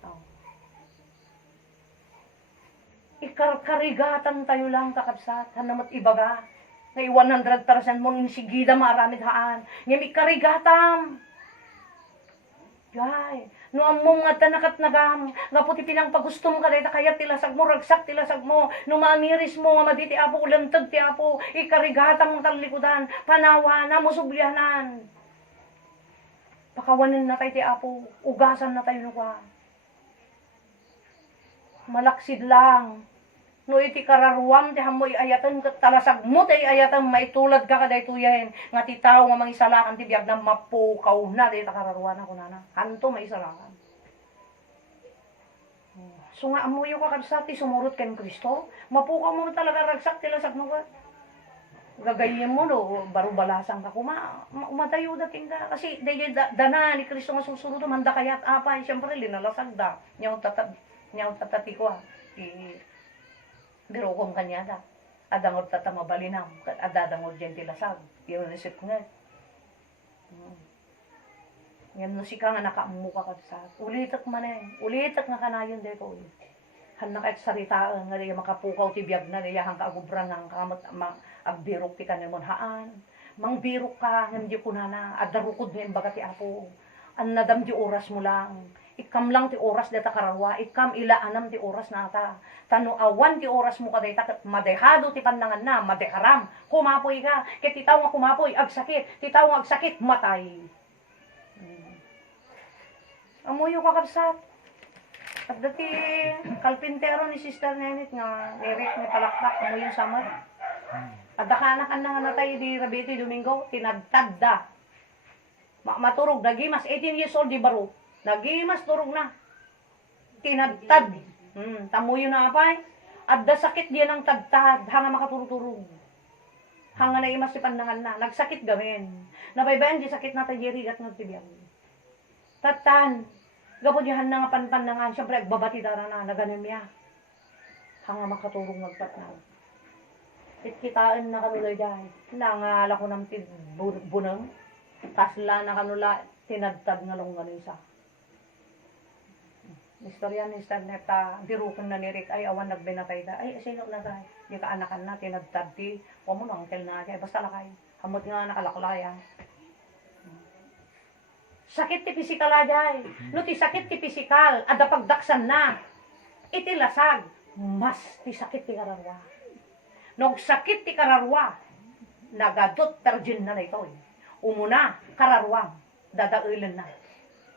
Oh. Ikarkarigatan tayo lang kakabsat. Hanamat ibaga. Na 100% mo sigida maaramid haan. Ngayon ikarigatam. Yay. No among nga tanakat nagam. Nga puti pinang pagustom ka dahil kaya tilasag mo, ragsak tilasag mo. No mamiris mo nga maditi apo, ulantag ti apo. Ikarigatang mong talikudan. Panawa na mo sublihanan. Pakawanin na tayo ti apo. Ugasan na tayo nuka. Malaksid lang. No iti kararuam ti hamoy ayatan talasag mo ti ayatan maitulad ka kaday tuyahin nga ti tao nga mangisalakan ti biag na mapukaw na di ta kararuan ako nana hanto maisalakan. So nga amuyo ka kabsat ti sumurot ken Kristo mapukaw mo talaga ragsak ti lasag mo ka gagayin mo no baro balasang ka kuma umatayo dating ka kasi dayay dana ni Kristo nga susunod manda kayat apay syempre linalasag da nyaw tatati ko Pero kung kanya da, adangod tatamabalinam, adadangod dyan tilasag, ironisip nga. Yan no si ka nga nakaamuka ka sa, ulitak man ulitak nga kanayon de ko. Han na kahit saritaan, nga diya makapukaw ti biyag na, diya hang kaagubran, hang kamot, agbirok ti kanimon haan. Mang birok ka, nga di ko na, adarukod nga imbaga ti apo. An nadam di oras mo lang. Ikam lang ti oras data karawwa, ikam ilaanam ti oras nata. Tano awan ti oras mo kaday madehado ti pandangan na, madeharam. Kumapoy ka, ket titaw nga kumapoy, agsakit, titaw nga agsakit, matay. Amuyo ka kabsat. At dati kalpintero ni Sister Nenit nga nirit ni palakpak, amuyo samad. At dakanakan na nga natay di Rabiti Domingo, tinadtad da. Maturog, nagimas, 18 years old di baro. Nagimas turog na. Tinadtad. Tamuyo na apay. Adda sakit diyan ang tadtad. Hanga makaturog-turog. Hanga na imas si pandangan na. Nagsakit gamin. Nabaybayan di sakit na tajiri at nagtibiyang. Tatan. Gapod yahan na nga panpandangan. Siyempre, agbabati dara na. Naganim ya. Hanga makaturog magpatnaw. Kitkitaan na kanuloy dahil. Nangala ko ng bunang. Kasla na kanula. Tinadtad nga long ganun sa. Istorya ni Stan neta, birukan na ni Rick, ay awan nagbinatay da. Ay, sino na tayo? Di ka anakan na, tinagtad ti. Huwag mo na, uncle na kay. Basta lakay. Hamot nga nakalaklayan. Sakit ti pisikal ajay. No ti sakit ti pisikal, ada pagdaksan na. Iti lasag, mas ti sakit ti kararwa. Nog sakit ti kararwa, nagadot terjin na ito. Umuna, kararwang, dadaulan na.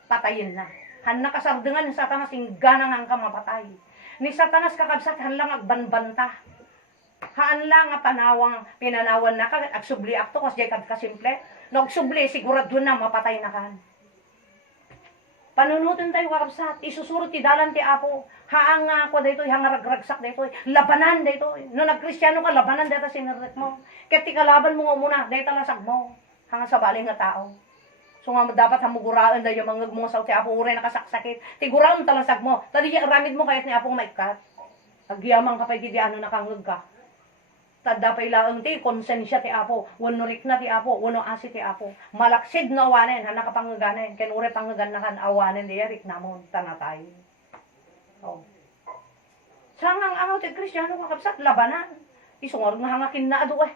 Patayin na. Han nakasardengan ni Satanas ingganang ang kamapatay. Ni Satanas kakabsat han lang agbanbanta. Haan lang nga panawang pinanawan na ka agsubli akto kas jay kasimple. No agsubli sigurado na mapatay na kan. Panunutin tayo kakabsat, isusurot ti dalan ti Apo. Haang nga ako dito, hang ragragsak dito, labanan dito. No nagkristyano ka, labanan dito sinirrit mo. Ket ti kalaban mo nga muna, dito lasag mo. Hanga sa bali nga tao. So nga dapat hamuguraan da yung mga mo sa ti Apo ure nakasaksakit. Tiguraan talasag mo. Tadi ramid mo kayat ni Apo maikat. Agyamang kapay di ano nakangag ka. Tadda pa ilaang ti konsensya ti Apo. Wano rik na ti Apo, wano asi ti Apo. Malaksid na awanen, hana kapangaganen. Ken ure pangaganakan awanen di rik namon tanatay. Oh. Sangang araw ti Kristiyano kakabsat labanan. Isungor nga hangakin na adu eh.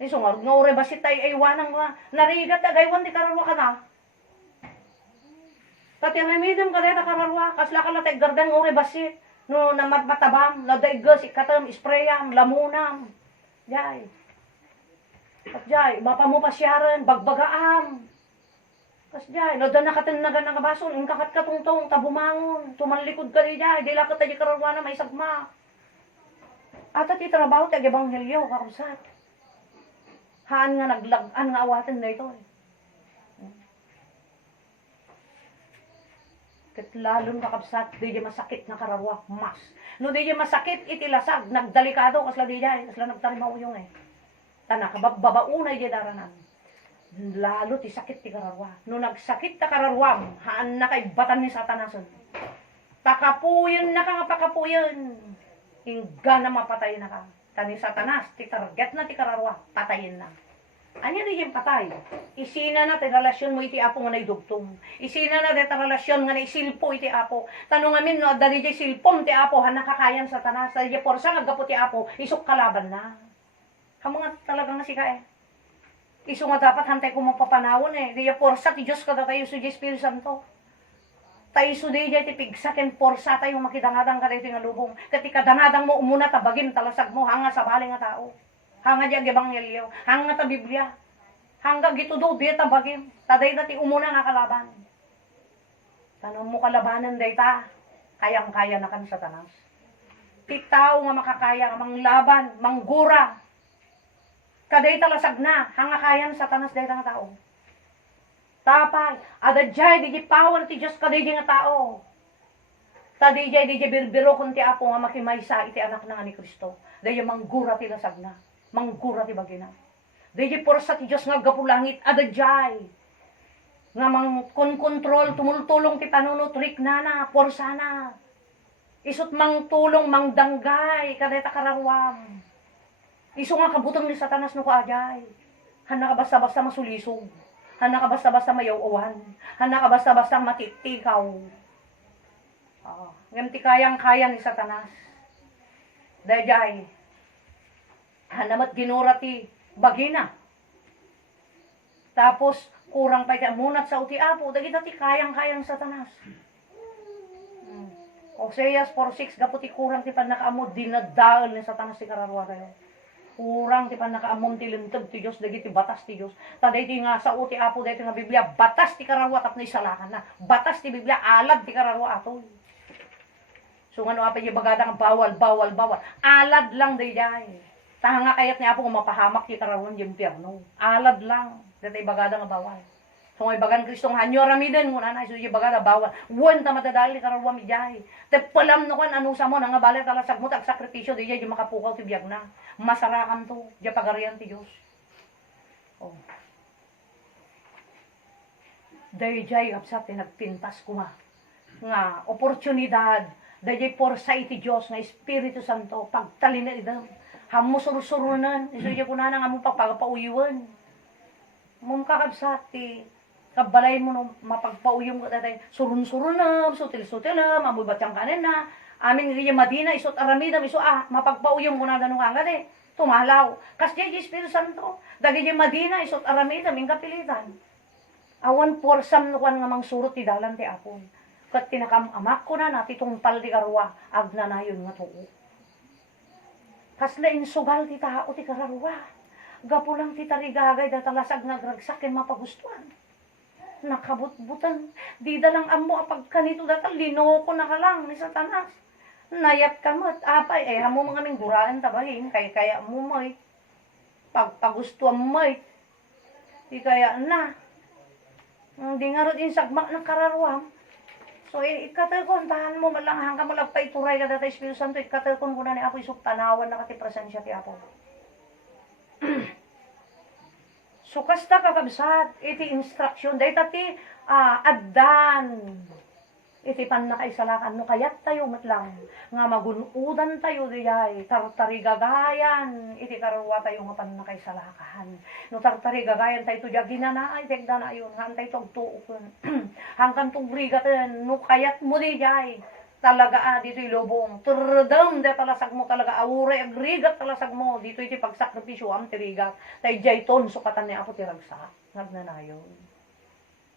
Isungor nga ure basit tay aywanang nga narigat agaywan ti kararwa ka na. Tati remedum ka deta kararwa kasla ka latay gardan nga ure basit. No namatmatabam, nadaigas ikatam isprayam, lamunam. Jay. At jay, mapamupasyaran, bagbagaam. Kas jay, no dan nakatinagan ng kabason, yung kakat katungtong, tabumangon, tumanlikod ka di jay, di lakot tayo kararwa na may sagma. At trabaho tayo ebanghelyo, kakusat. Haan nga naglagan nga awatin na ito eh. Ket lalong kakabsat, di di masakit na kararwa, mas. No di di masakit, itilasag, nagdalikado, kasla di di, kasla nagtarimaw yung eh. Tanak, babaunay di daranan. Lalo ti sakit ti kararwa. No nagsakit ta kararwam, haan na kay batan ni Satanason. Pakapuyon na ka nga pakapuyon. Hingga na mapatay na ka. Tani Satanas, ti target na ti kararwa, patayin na. Anya di yung patay. Isina na ti relasyon mo iti Apo nga naidugtong. Isina na ti relasyon nga naisilpo iti Apo. Tanong amin no, dali di silpom ti Apo, han nakakayan Satanas. Dali di porsa naggapo ti Apo, isok kalaban na. Kamu nga talagang nasika eh. Iso nga dapat hantay ko mapapanawon eh. Di porsa ti Diyos kada tayo sa Espiritu Santo. Tayo so di ti pigsaken porsa tayo makidangadang ka dito nga lubong. Kati kadangadang mo umuna tabagin talasag mo hanga sa bali nga tao. Hanga diag ebanghelyo, hanga ta Biblia. Hangga gitudo di tabagin. Taday dati umuna nga kalaban. Tanong mo kalabanan dayta, kayang-kaya na kan Satanas. Ti tao nga makakaya nga manglaban, manggura. Kaday talasag na, hanga kayan Satanas dayta nga tao. Tapay, adadjay di power ti Diyos kaday di nga tao. Tadijay di birbiro kun ti Apo nga makimaysa iti anak na nga ni Kristo. Dayo manggura ti lasag na, manggura ti bagina. Dayo porsa ti Diyos nga gapulangit adadjay. Nga mangkonkontrol, tumultulong ti panunot rik na porsa na. Isut mangtulong, mangdanggay, kadeta kararwam. Iso nga kabutang ni Satanas no kaajay. Hana ka basta-basta masulisog. Hana ka basta-basta mayaw-awan. Hana ka basta-basta matitikaw. Ngam ti kayang-kaya ni Satanas. Dayjay. Hanamat ginura ti bagina. Tapos kurang pa iti munat sa uti Apo, dagita ti kayang-kayang Satanas. Oseas 4:6 gapo ti kurang ti panakaamod dinadaan ni Satanas ti kararwa kayo. Kurang ti panakaamom ti lintag ti Dios dagiti batas ti Dios. Taday ti nga sa uti Apo dayto nga Biblia batas ti kararwa tapno isalakan na. Batas ti Biblia alad ti kararwa ato. So ano apa yung bagada nga bawal. Alad lang dayjay. Tahanga kayat ni Apo kung mapahamak ti kararwan yung impyerno. Alad lang. Datay bagada nga bawal. So ngay bagan Kristong hanyo ramiden mo nanay so yung bagada bawal. Wan ta madadali kararwa mi jay. Te palam no kan anu samo nga balay talasag mo tag sakripisyo dayjay yung makapukaw ti biag na. Masarakan to. Diya pagarian ti Diyos. Oh. Dayjay absat nagpintas kuma. Nga oportunidad dayjay porsa iti Diyos nga Espiritu Santo pagtalina idam. Hamo surusurunan, iso diya kunana nga mong pagpagapauyuan. Mong kakabsat ti Kabalay mo no, mapagpauyong ko tatay, surun-surun na, sutil-sutil na, mamubat siyang kanin na. Amin nga Madina, isot aramidam, mapagpauyong ko na ganun ka agad tumalaw. Kasi di Espiritu Santo, dagi di Madina, isot aramidam, yung kapilitan. Awan porsam no kan nga mang surot ti dalan ti apon. Kat tinakamamak ko na natitong pal di karwa, agna na yun nga tuo. Kas na insugal ti tao ti kararwa. Gapo lang ti tarigagay datalasag nagragsakin mapagustuhan. Nakabutbutan. Di dalang amo apag kanito datal linoko na ka lang ni Satanas. Nayat ka mo at apay. Eh hamo mga ming guraan tabahin. Kaya mo mo'y. Pagpagustuhan mo'y. Di kaya na. Hindi nga rin insagmak ng kararwam. So ikatalkon. Tahan mo malang hanggang mo lang pa ituray ka data Espiritu Santo. Ikatalkon ko na ni Apo isok tanawan na kati presensya ti Apo. So kasta kakabsat, iti instruction, dahi tati addan, iti pan nakaisalakan, no kayat tayo matlang, nga magunudan tayo diyay, tartarigagayan, iti karwa tayo nga pan nakaisalakan, no tartarigagayan tayo to diya, ginanaay, tegda na yun, hantay tog tuukon, hanggang tog brigatan, no kayat mo diyay, talaga dito ilobong, turdam de talasag mo talaga, awure, agrigat talasag mo, dito iti pagsakripisyo, am tirigat, tay jayton, sukatan niya ako tiragsak, nagnanayon.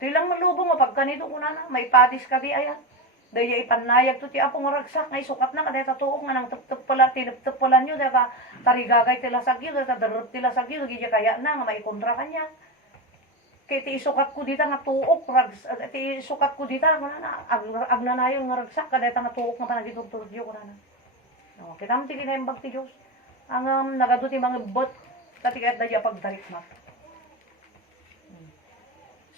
Ito lang malubong, pagkanito ko na, may patis ka di ayan, daya ipanayag to ti apong ragsak, ngay sukat na, kadaya tatuok nga nang tup pala, tinuptup pala nyo, daya tarigagay tilasag yun, daya darap tilasag yun, gaya kaya na, nga may kontra kanya. Kaya ti isukat ko dita nga tuok, ti isukat ko dita, agnanayon nga ragsak, kadaya nga tuok nga panagitugtulog yun, no, kita mo ti kinaimbag ti Diyos, ang nagado ti mga bot, katikat na diya pagdarikmat.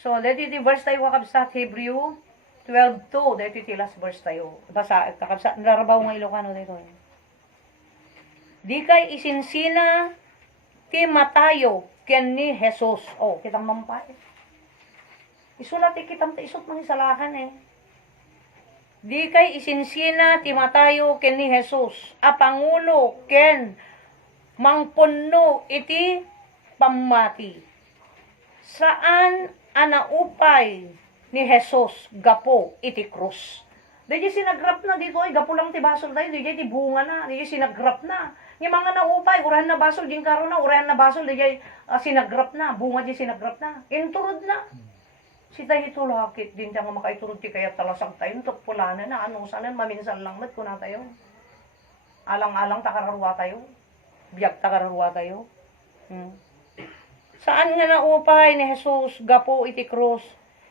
So, dito ti verse tayo kakabsat, Hebrew 12:2, dito ti last verse tayo, basa, kakabsat, narabaw nga Ilocano dito. Di kay isinsina ti Matayo, ken ni Jesus. Oh, kitang mampay. Isulat kitang isot mga isalakan Di kay isinsina ti Matayo ken ni Jesus. A Pangulo ken mangpunno iti pamati. Saan anaupay ni Jesus gapo iti krus. Di sinagrap na dito ay gapo lang ti basol tayo. Di ti bunga na. Di sinagrap na. Yung mga naupay, urahan na basol, din karo na, urahan na basol, di sinagrap na, bunga di sinagrap na, inturod na. Si tayo ito lakit, din tayo nga makaiturod ti kaya talasag tayo, tutpulanan na, ano sana, maminsan lang mat, kuna tayo. Alang-alang takararwa tayo, biyag takararwa tayo. Saan nga naupay ni Jesus, gapo iti krus,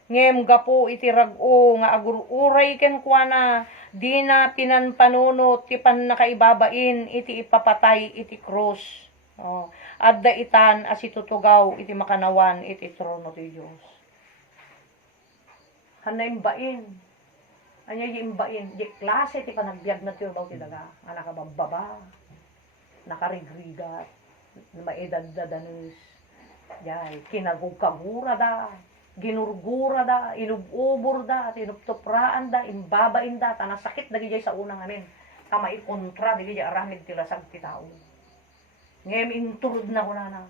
ngem gapo iti rag-o, nga agururay ken kuana, di na pinanpanunot, ti pan nakaibabain, iti ipapatay, iti krus. Oh. Adda itan, as itutugaw, iti makanawan, iti trono ti Diyos. Hanay imbain. Anya imbain. Di klase, ti panagbiag na ti urbaw ti daga. Nga nakabababa, nakarigrigat, maedad da danis. Yay, kinagugkagura da. Ginurgura da, inububur da, tinuptupraan da, imbabain da, tanasakit da gijay sa unang amin. Kamay kontra, di gijay aramid tilasag ti tao. Ngayon inturod na ko na,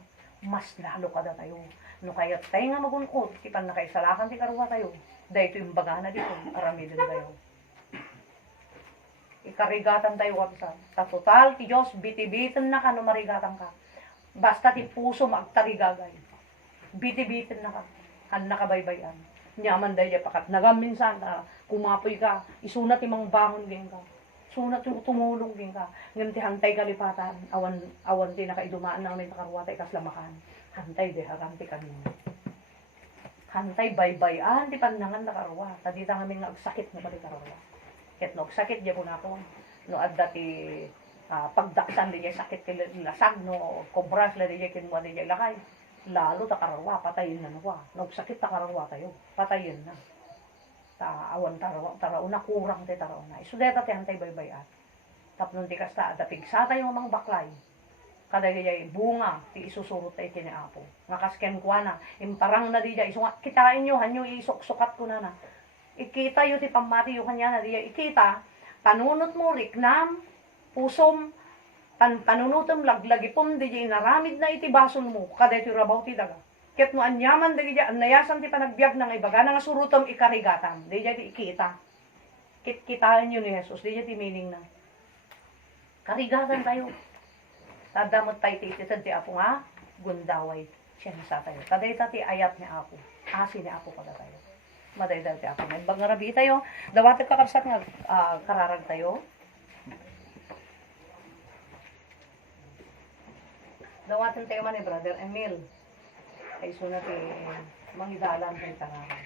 mas lalo ka da tayo. No kaya tayo nga magunod, tipan na kaisalakan ti karuwa tayo. Dahil ito imbaga na dito, aramidin tayo. Ikarigatan tayo kapsa. Sa total, ti Diyos, biti-bitin na ka, no marigatan ka. Basta ti puso magtarigagay. Biti-bitin na ka. Kan nakabaybayan. Nyaman dahil pakat nagaminsan ka, kumapoy ka, isunat imang bangon din ka. Sunat tumulong din ka. Ngayon ti hantay kalipatan, awan ti nakaidumaan na may takarwatay kaslamakan. Hantay de, haranti kanino. Hantay baybayan, ti pandangan nakarwa. Tadita kami nga agsakit na balik karwa. Ket no, agsakit diya po na ako. No, adda ti pagdaksan di diya sakit ti lasag, no, kobras la di diya kinwa di diya lakay. Lalo takarwa, patayin na nawa. Nagsakit takarwa tayo, patayin na. Awan taraw na kurang ti taraw na. Isudeta ti hantay baybayan. Tapnon ti kasta, adapigsa tayo mga baklay. Kada diya bunga, ti isusurot tayo kiniapo. Nakasken kwa na, imparang na diya, kitain nyo, hanyo isok-sukat ko na. Ikita yo ti pamati yo kanya na diya, ikita, panunot mo, riknam, pusom, panunutom laglagipom di naramid na iti bason mo kada iti rabaw ti daga Ket no anyaman dagi ja nayasan ti panagbiag ng ibaga nga surutom ikarigatan. Di ja ti ikita. Kitaan yun ni Jesus. Di ja ti meaning na. Karigatan tayo. Tadamot tayo ti ti Apo nga gundaway siya sa tayo. Kadayta ti ayat ni Apo. Asi ni Apo kada tayo. Madayda ti Apo. Imbag nga rabi tayo. Dawat kakabsat nga kararag tayo. Dawatin tayo man ni Brother Emil. Ay sunat mangidalan kay kararag.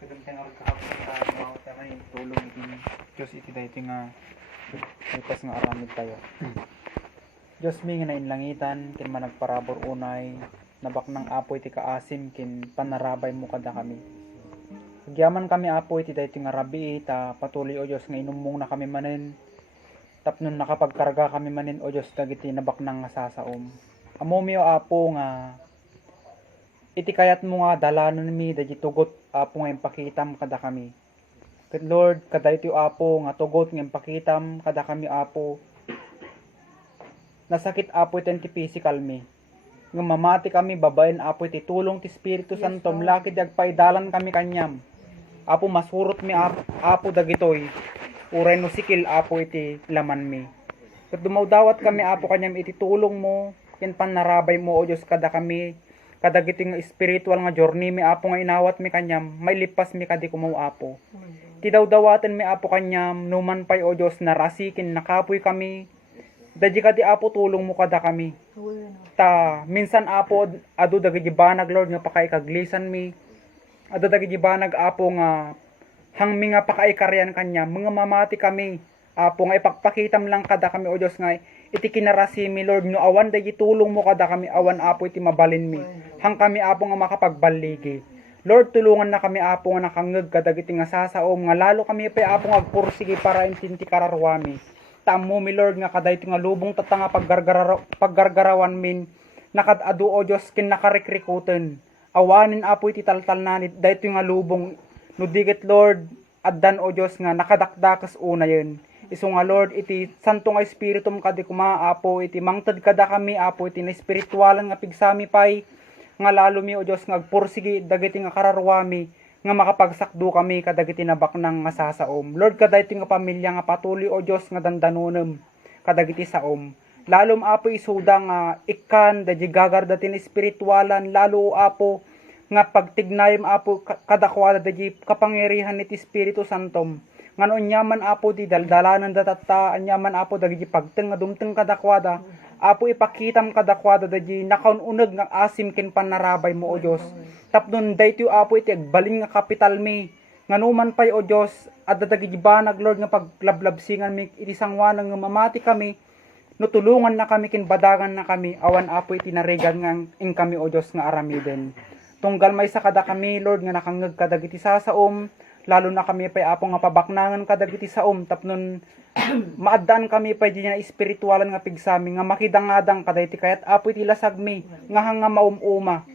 Kadang tayo kakapit sa mga tayo yung tulong din. Diyos iti dahito nga ipas nga aramid tayo. Diyos mi nga nainlangitan, kin managparabor unay, nabak ng apo iti kaasim, kin panarabay mo kada kami. Nagyaman kami apo iti dahito nga rabi, ta patuloy o Diyos nga inumong na kami manin, tapnon nakapagkarga kami manin o Diyos dagiti nabak ng sasaom. Amo mi o apo nga, iti kayat mo nga dalanan mi, dagi tugot apo nga impakitam kada kami. Ket Lord, kada iti apo nga tugot nga impakitam kada kami apo, nasakit apo iti physical mi. Nga mamati kami, babaen apo iti tulong ti Espiritu Santo, mlaki dagpaidalan kami kanyam. Apo masurot mi apo dagitoy, uray no sikil apo iti laman mi. Ket dumawdawat kami apo kanyam iti tulong mo, ken panarabay mo o Dios kada kami, kadagiti nga spiritual nga journey mi apo nga inawat mi kanyam, may lipas mi kadi kumaw apo. Ti dawdawaten mi apo kanyam, numan pay o Dios narasikin nakapoy kami, dadya kadi apo tulong mo kada kami. Ta minsan apo adu dagiti banag Lord nga pakaikaglisan mi. Adu dagiti banag apo nga hangmi nga pakaikaryan kanya, mga mamati kami. Apo nga ipakpakitam lang kada kami o Dios nga iti kinarasi mi Lord no awan dagiti tulong mo kada kami awan apo iti mabalin mi. Hang kami apo nga makapagbaligi. Lord tulungan na kami apo nga nakangeg kadagiti nga sasaom nga lalo kami pay apo nga agpursige para intinti kararwami. Tamo mi Lord nga kadayto nga lubong tatanga paggargarawan min nakadado o Dios ken nakarekrikuten. Awanin apo iti taltal na dayto nga lubong no digit Lord addan o Dios nga nakadakdakas una yun. Isu nga Lord iti santo nga espiritum kadi kuma apo iti mangted kada kami apo iti na espiritualan nga pigsami pay nga lalo mi o Dios nga agpursigi dagiti nga kararwami nga makapagsakdo kami kadagiti nabak ng nga sasaom. Lord kadagiti nga pamilya nga patuloy o Dios nga dandanunem kadagiti saom. Lalom apo isuda nga ikan dadya gagarda tin espiritualan lalo apo nga pagtignayem apo kadakwada dadya kapangyarihan iti Espiritu Santom. Ngano nyaman apo di daldalanan datatta anyaman apo dagiti pagteng nga dumteng kadakwada apo ipakitam kadakwada dadya nakaununeg nga asim ken panarabay mo o Dios. Tapnon dayto apo iti agbalin nga kapital mi nganuman pay o Dios adda dagiti banag Lord nga paglablabsingan mi iti sangwanang nga mamati kami no tulungan na kami ken badagan na kami awan apo iti naregan nga ing kami o Dios nga aramiden. Tunggal may sa kada kami Lord nga nakangeg kadagiti sasaom lalo na kami pay apo nga pabaknangan kadagiti saom tapnon maaddan kami pay di na espiritualan nga pigsami nga makidangadang kadagiti kayat apo iti lasag mi nga hanga maumuma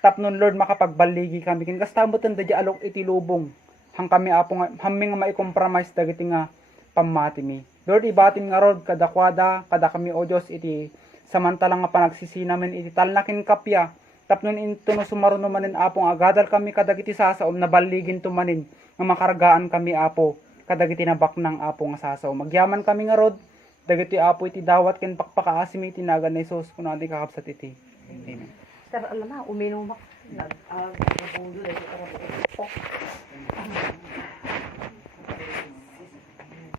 tapnon Lord makapagbaligi kami ken kastamutan dadya alok iti lubong hang kami apo nga hamming nga mai-compromise dagiti nga pamati mi. Lord ibatin nga rod kadakwada kada kami o Dios iti samantalang nga panagsisinamen iti talnakin kapya tapnon into no sumaruno manen apong agadal kami kadagiti sasaom na baligin tumanin nga makargaan kami apo kadagiti nabak ng apo nga sasaom. Magyaman kami nga rod dagiti apo iti dawat ken pakpakaasim iti nagan ni Jesus kuno ati kakabsat iti. Amen. Pero alam na uminom ako. Nag-abulo dahil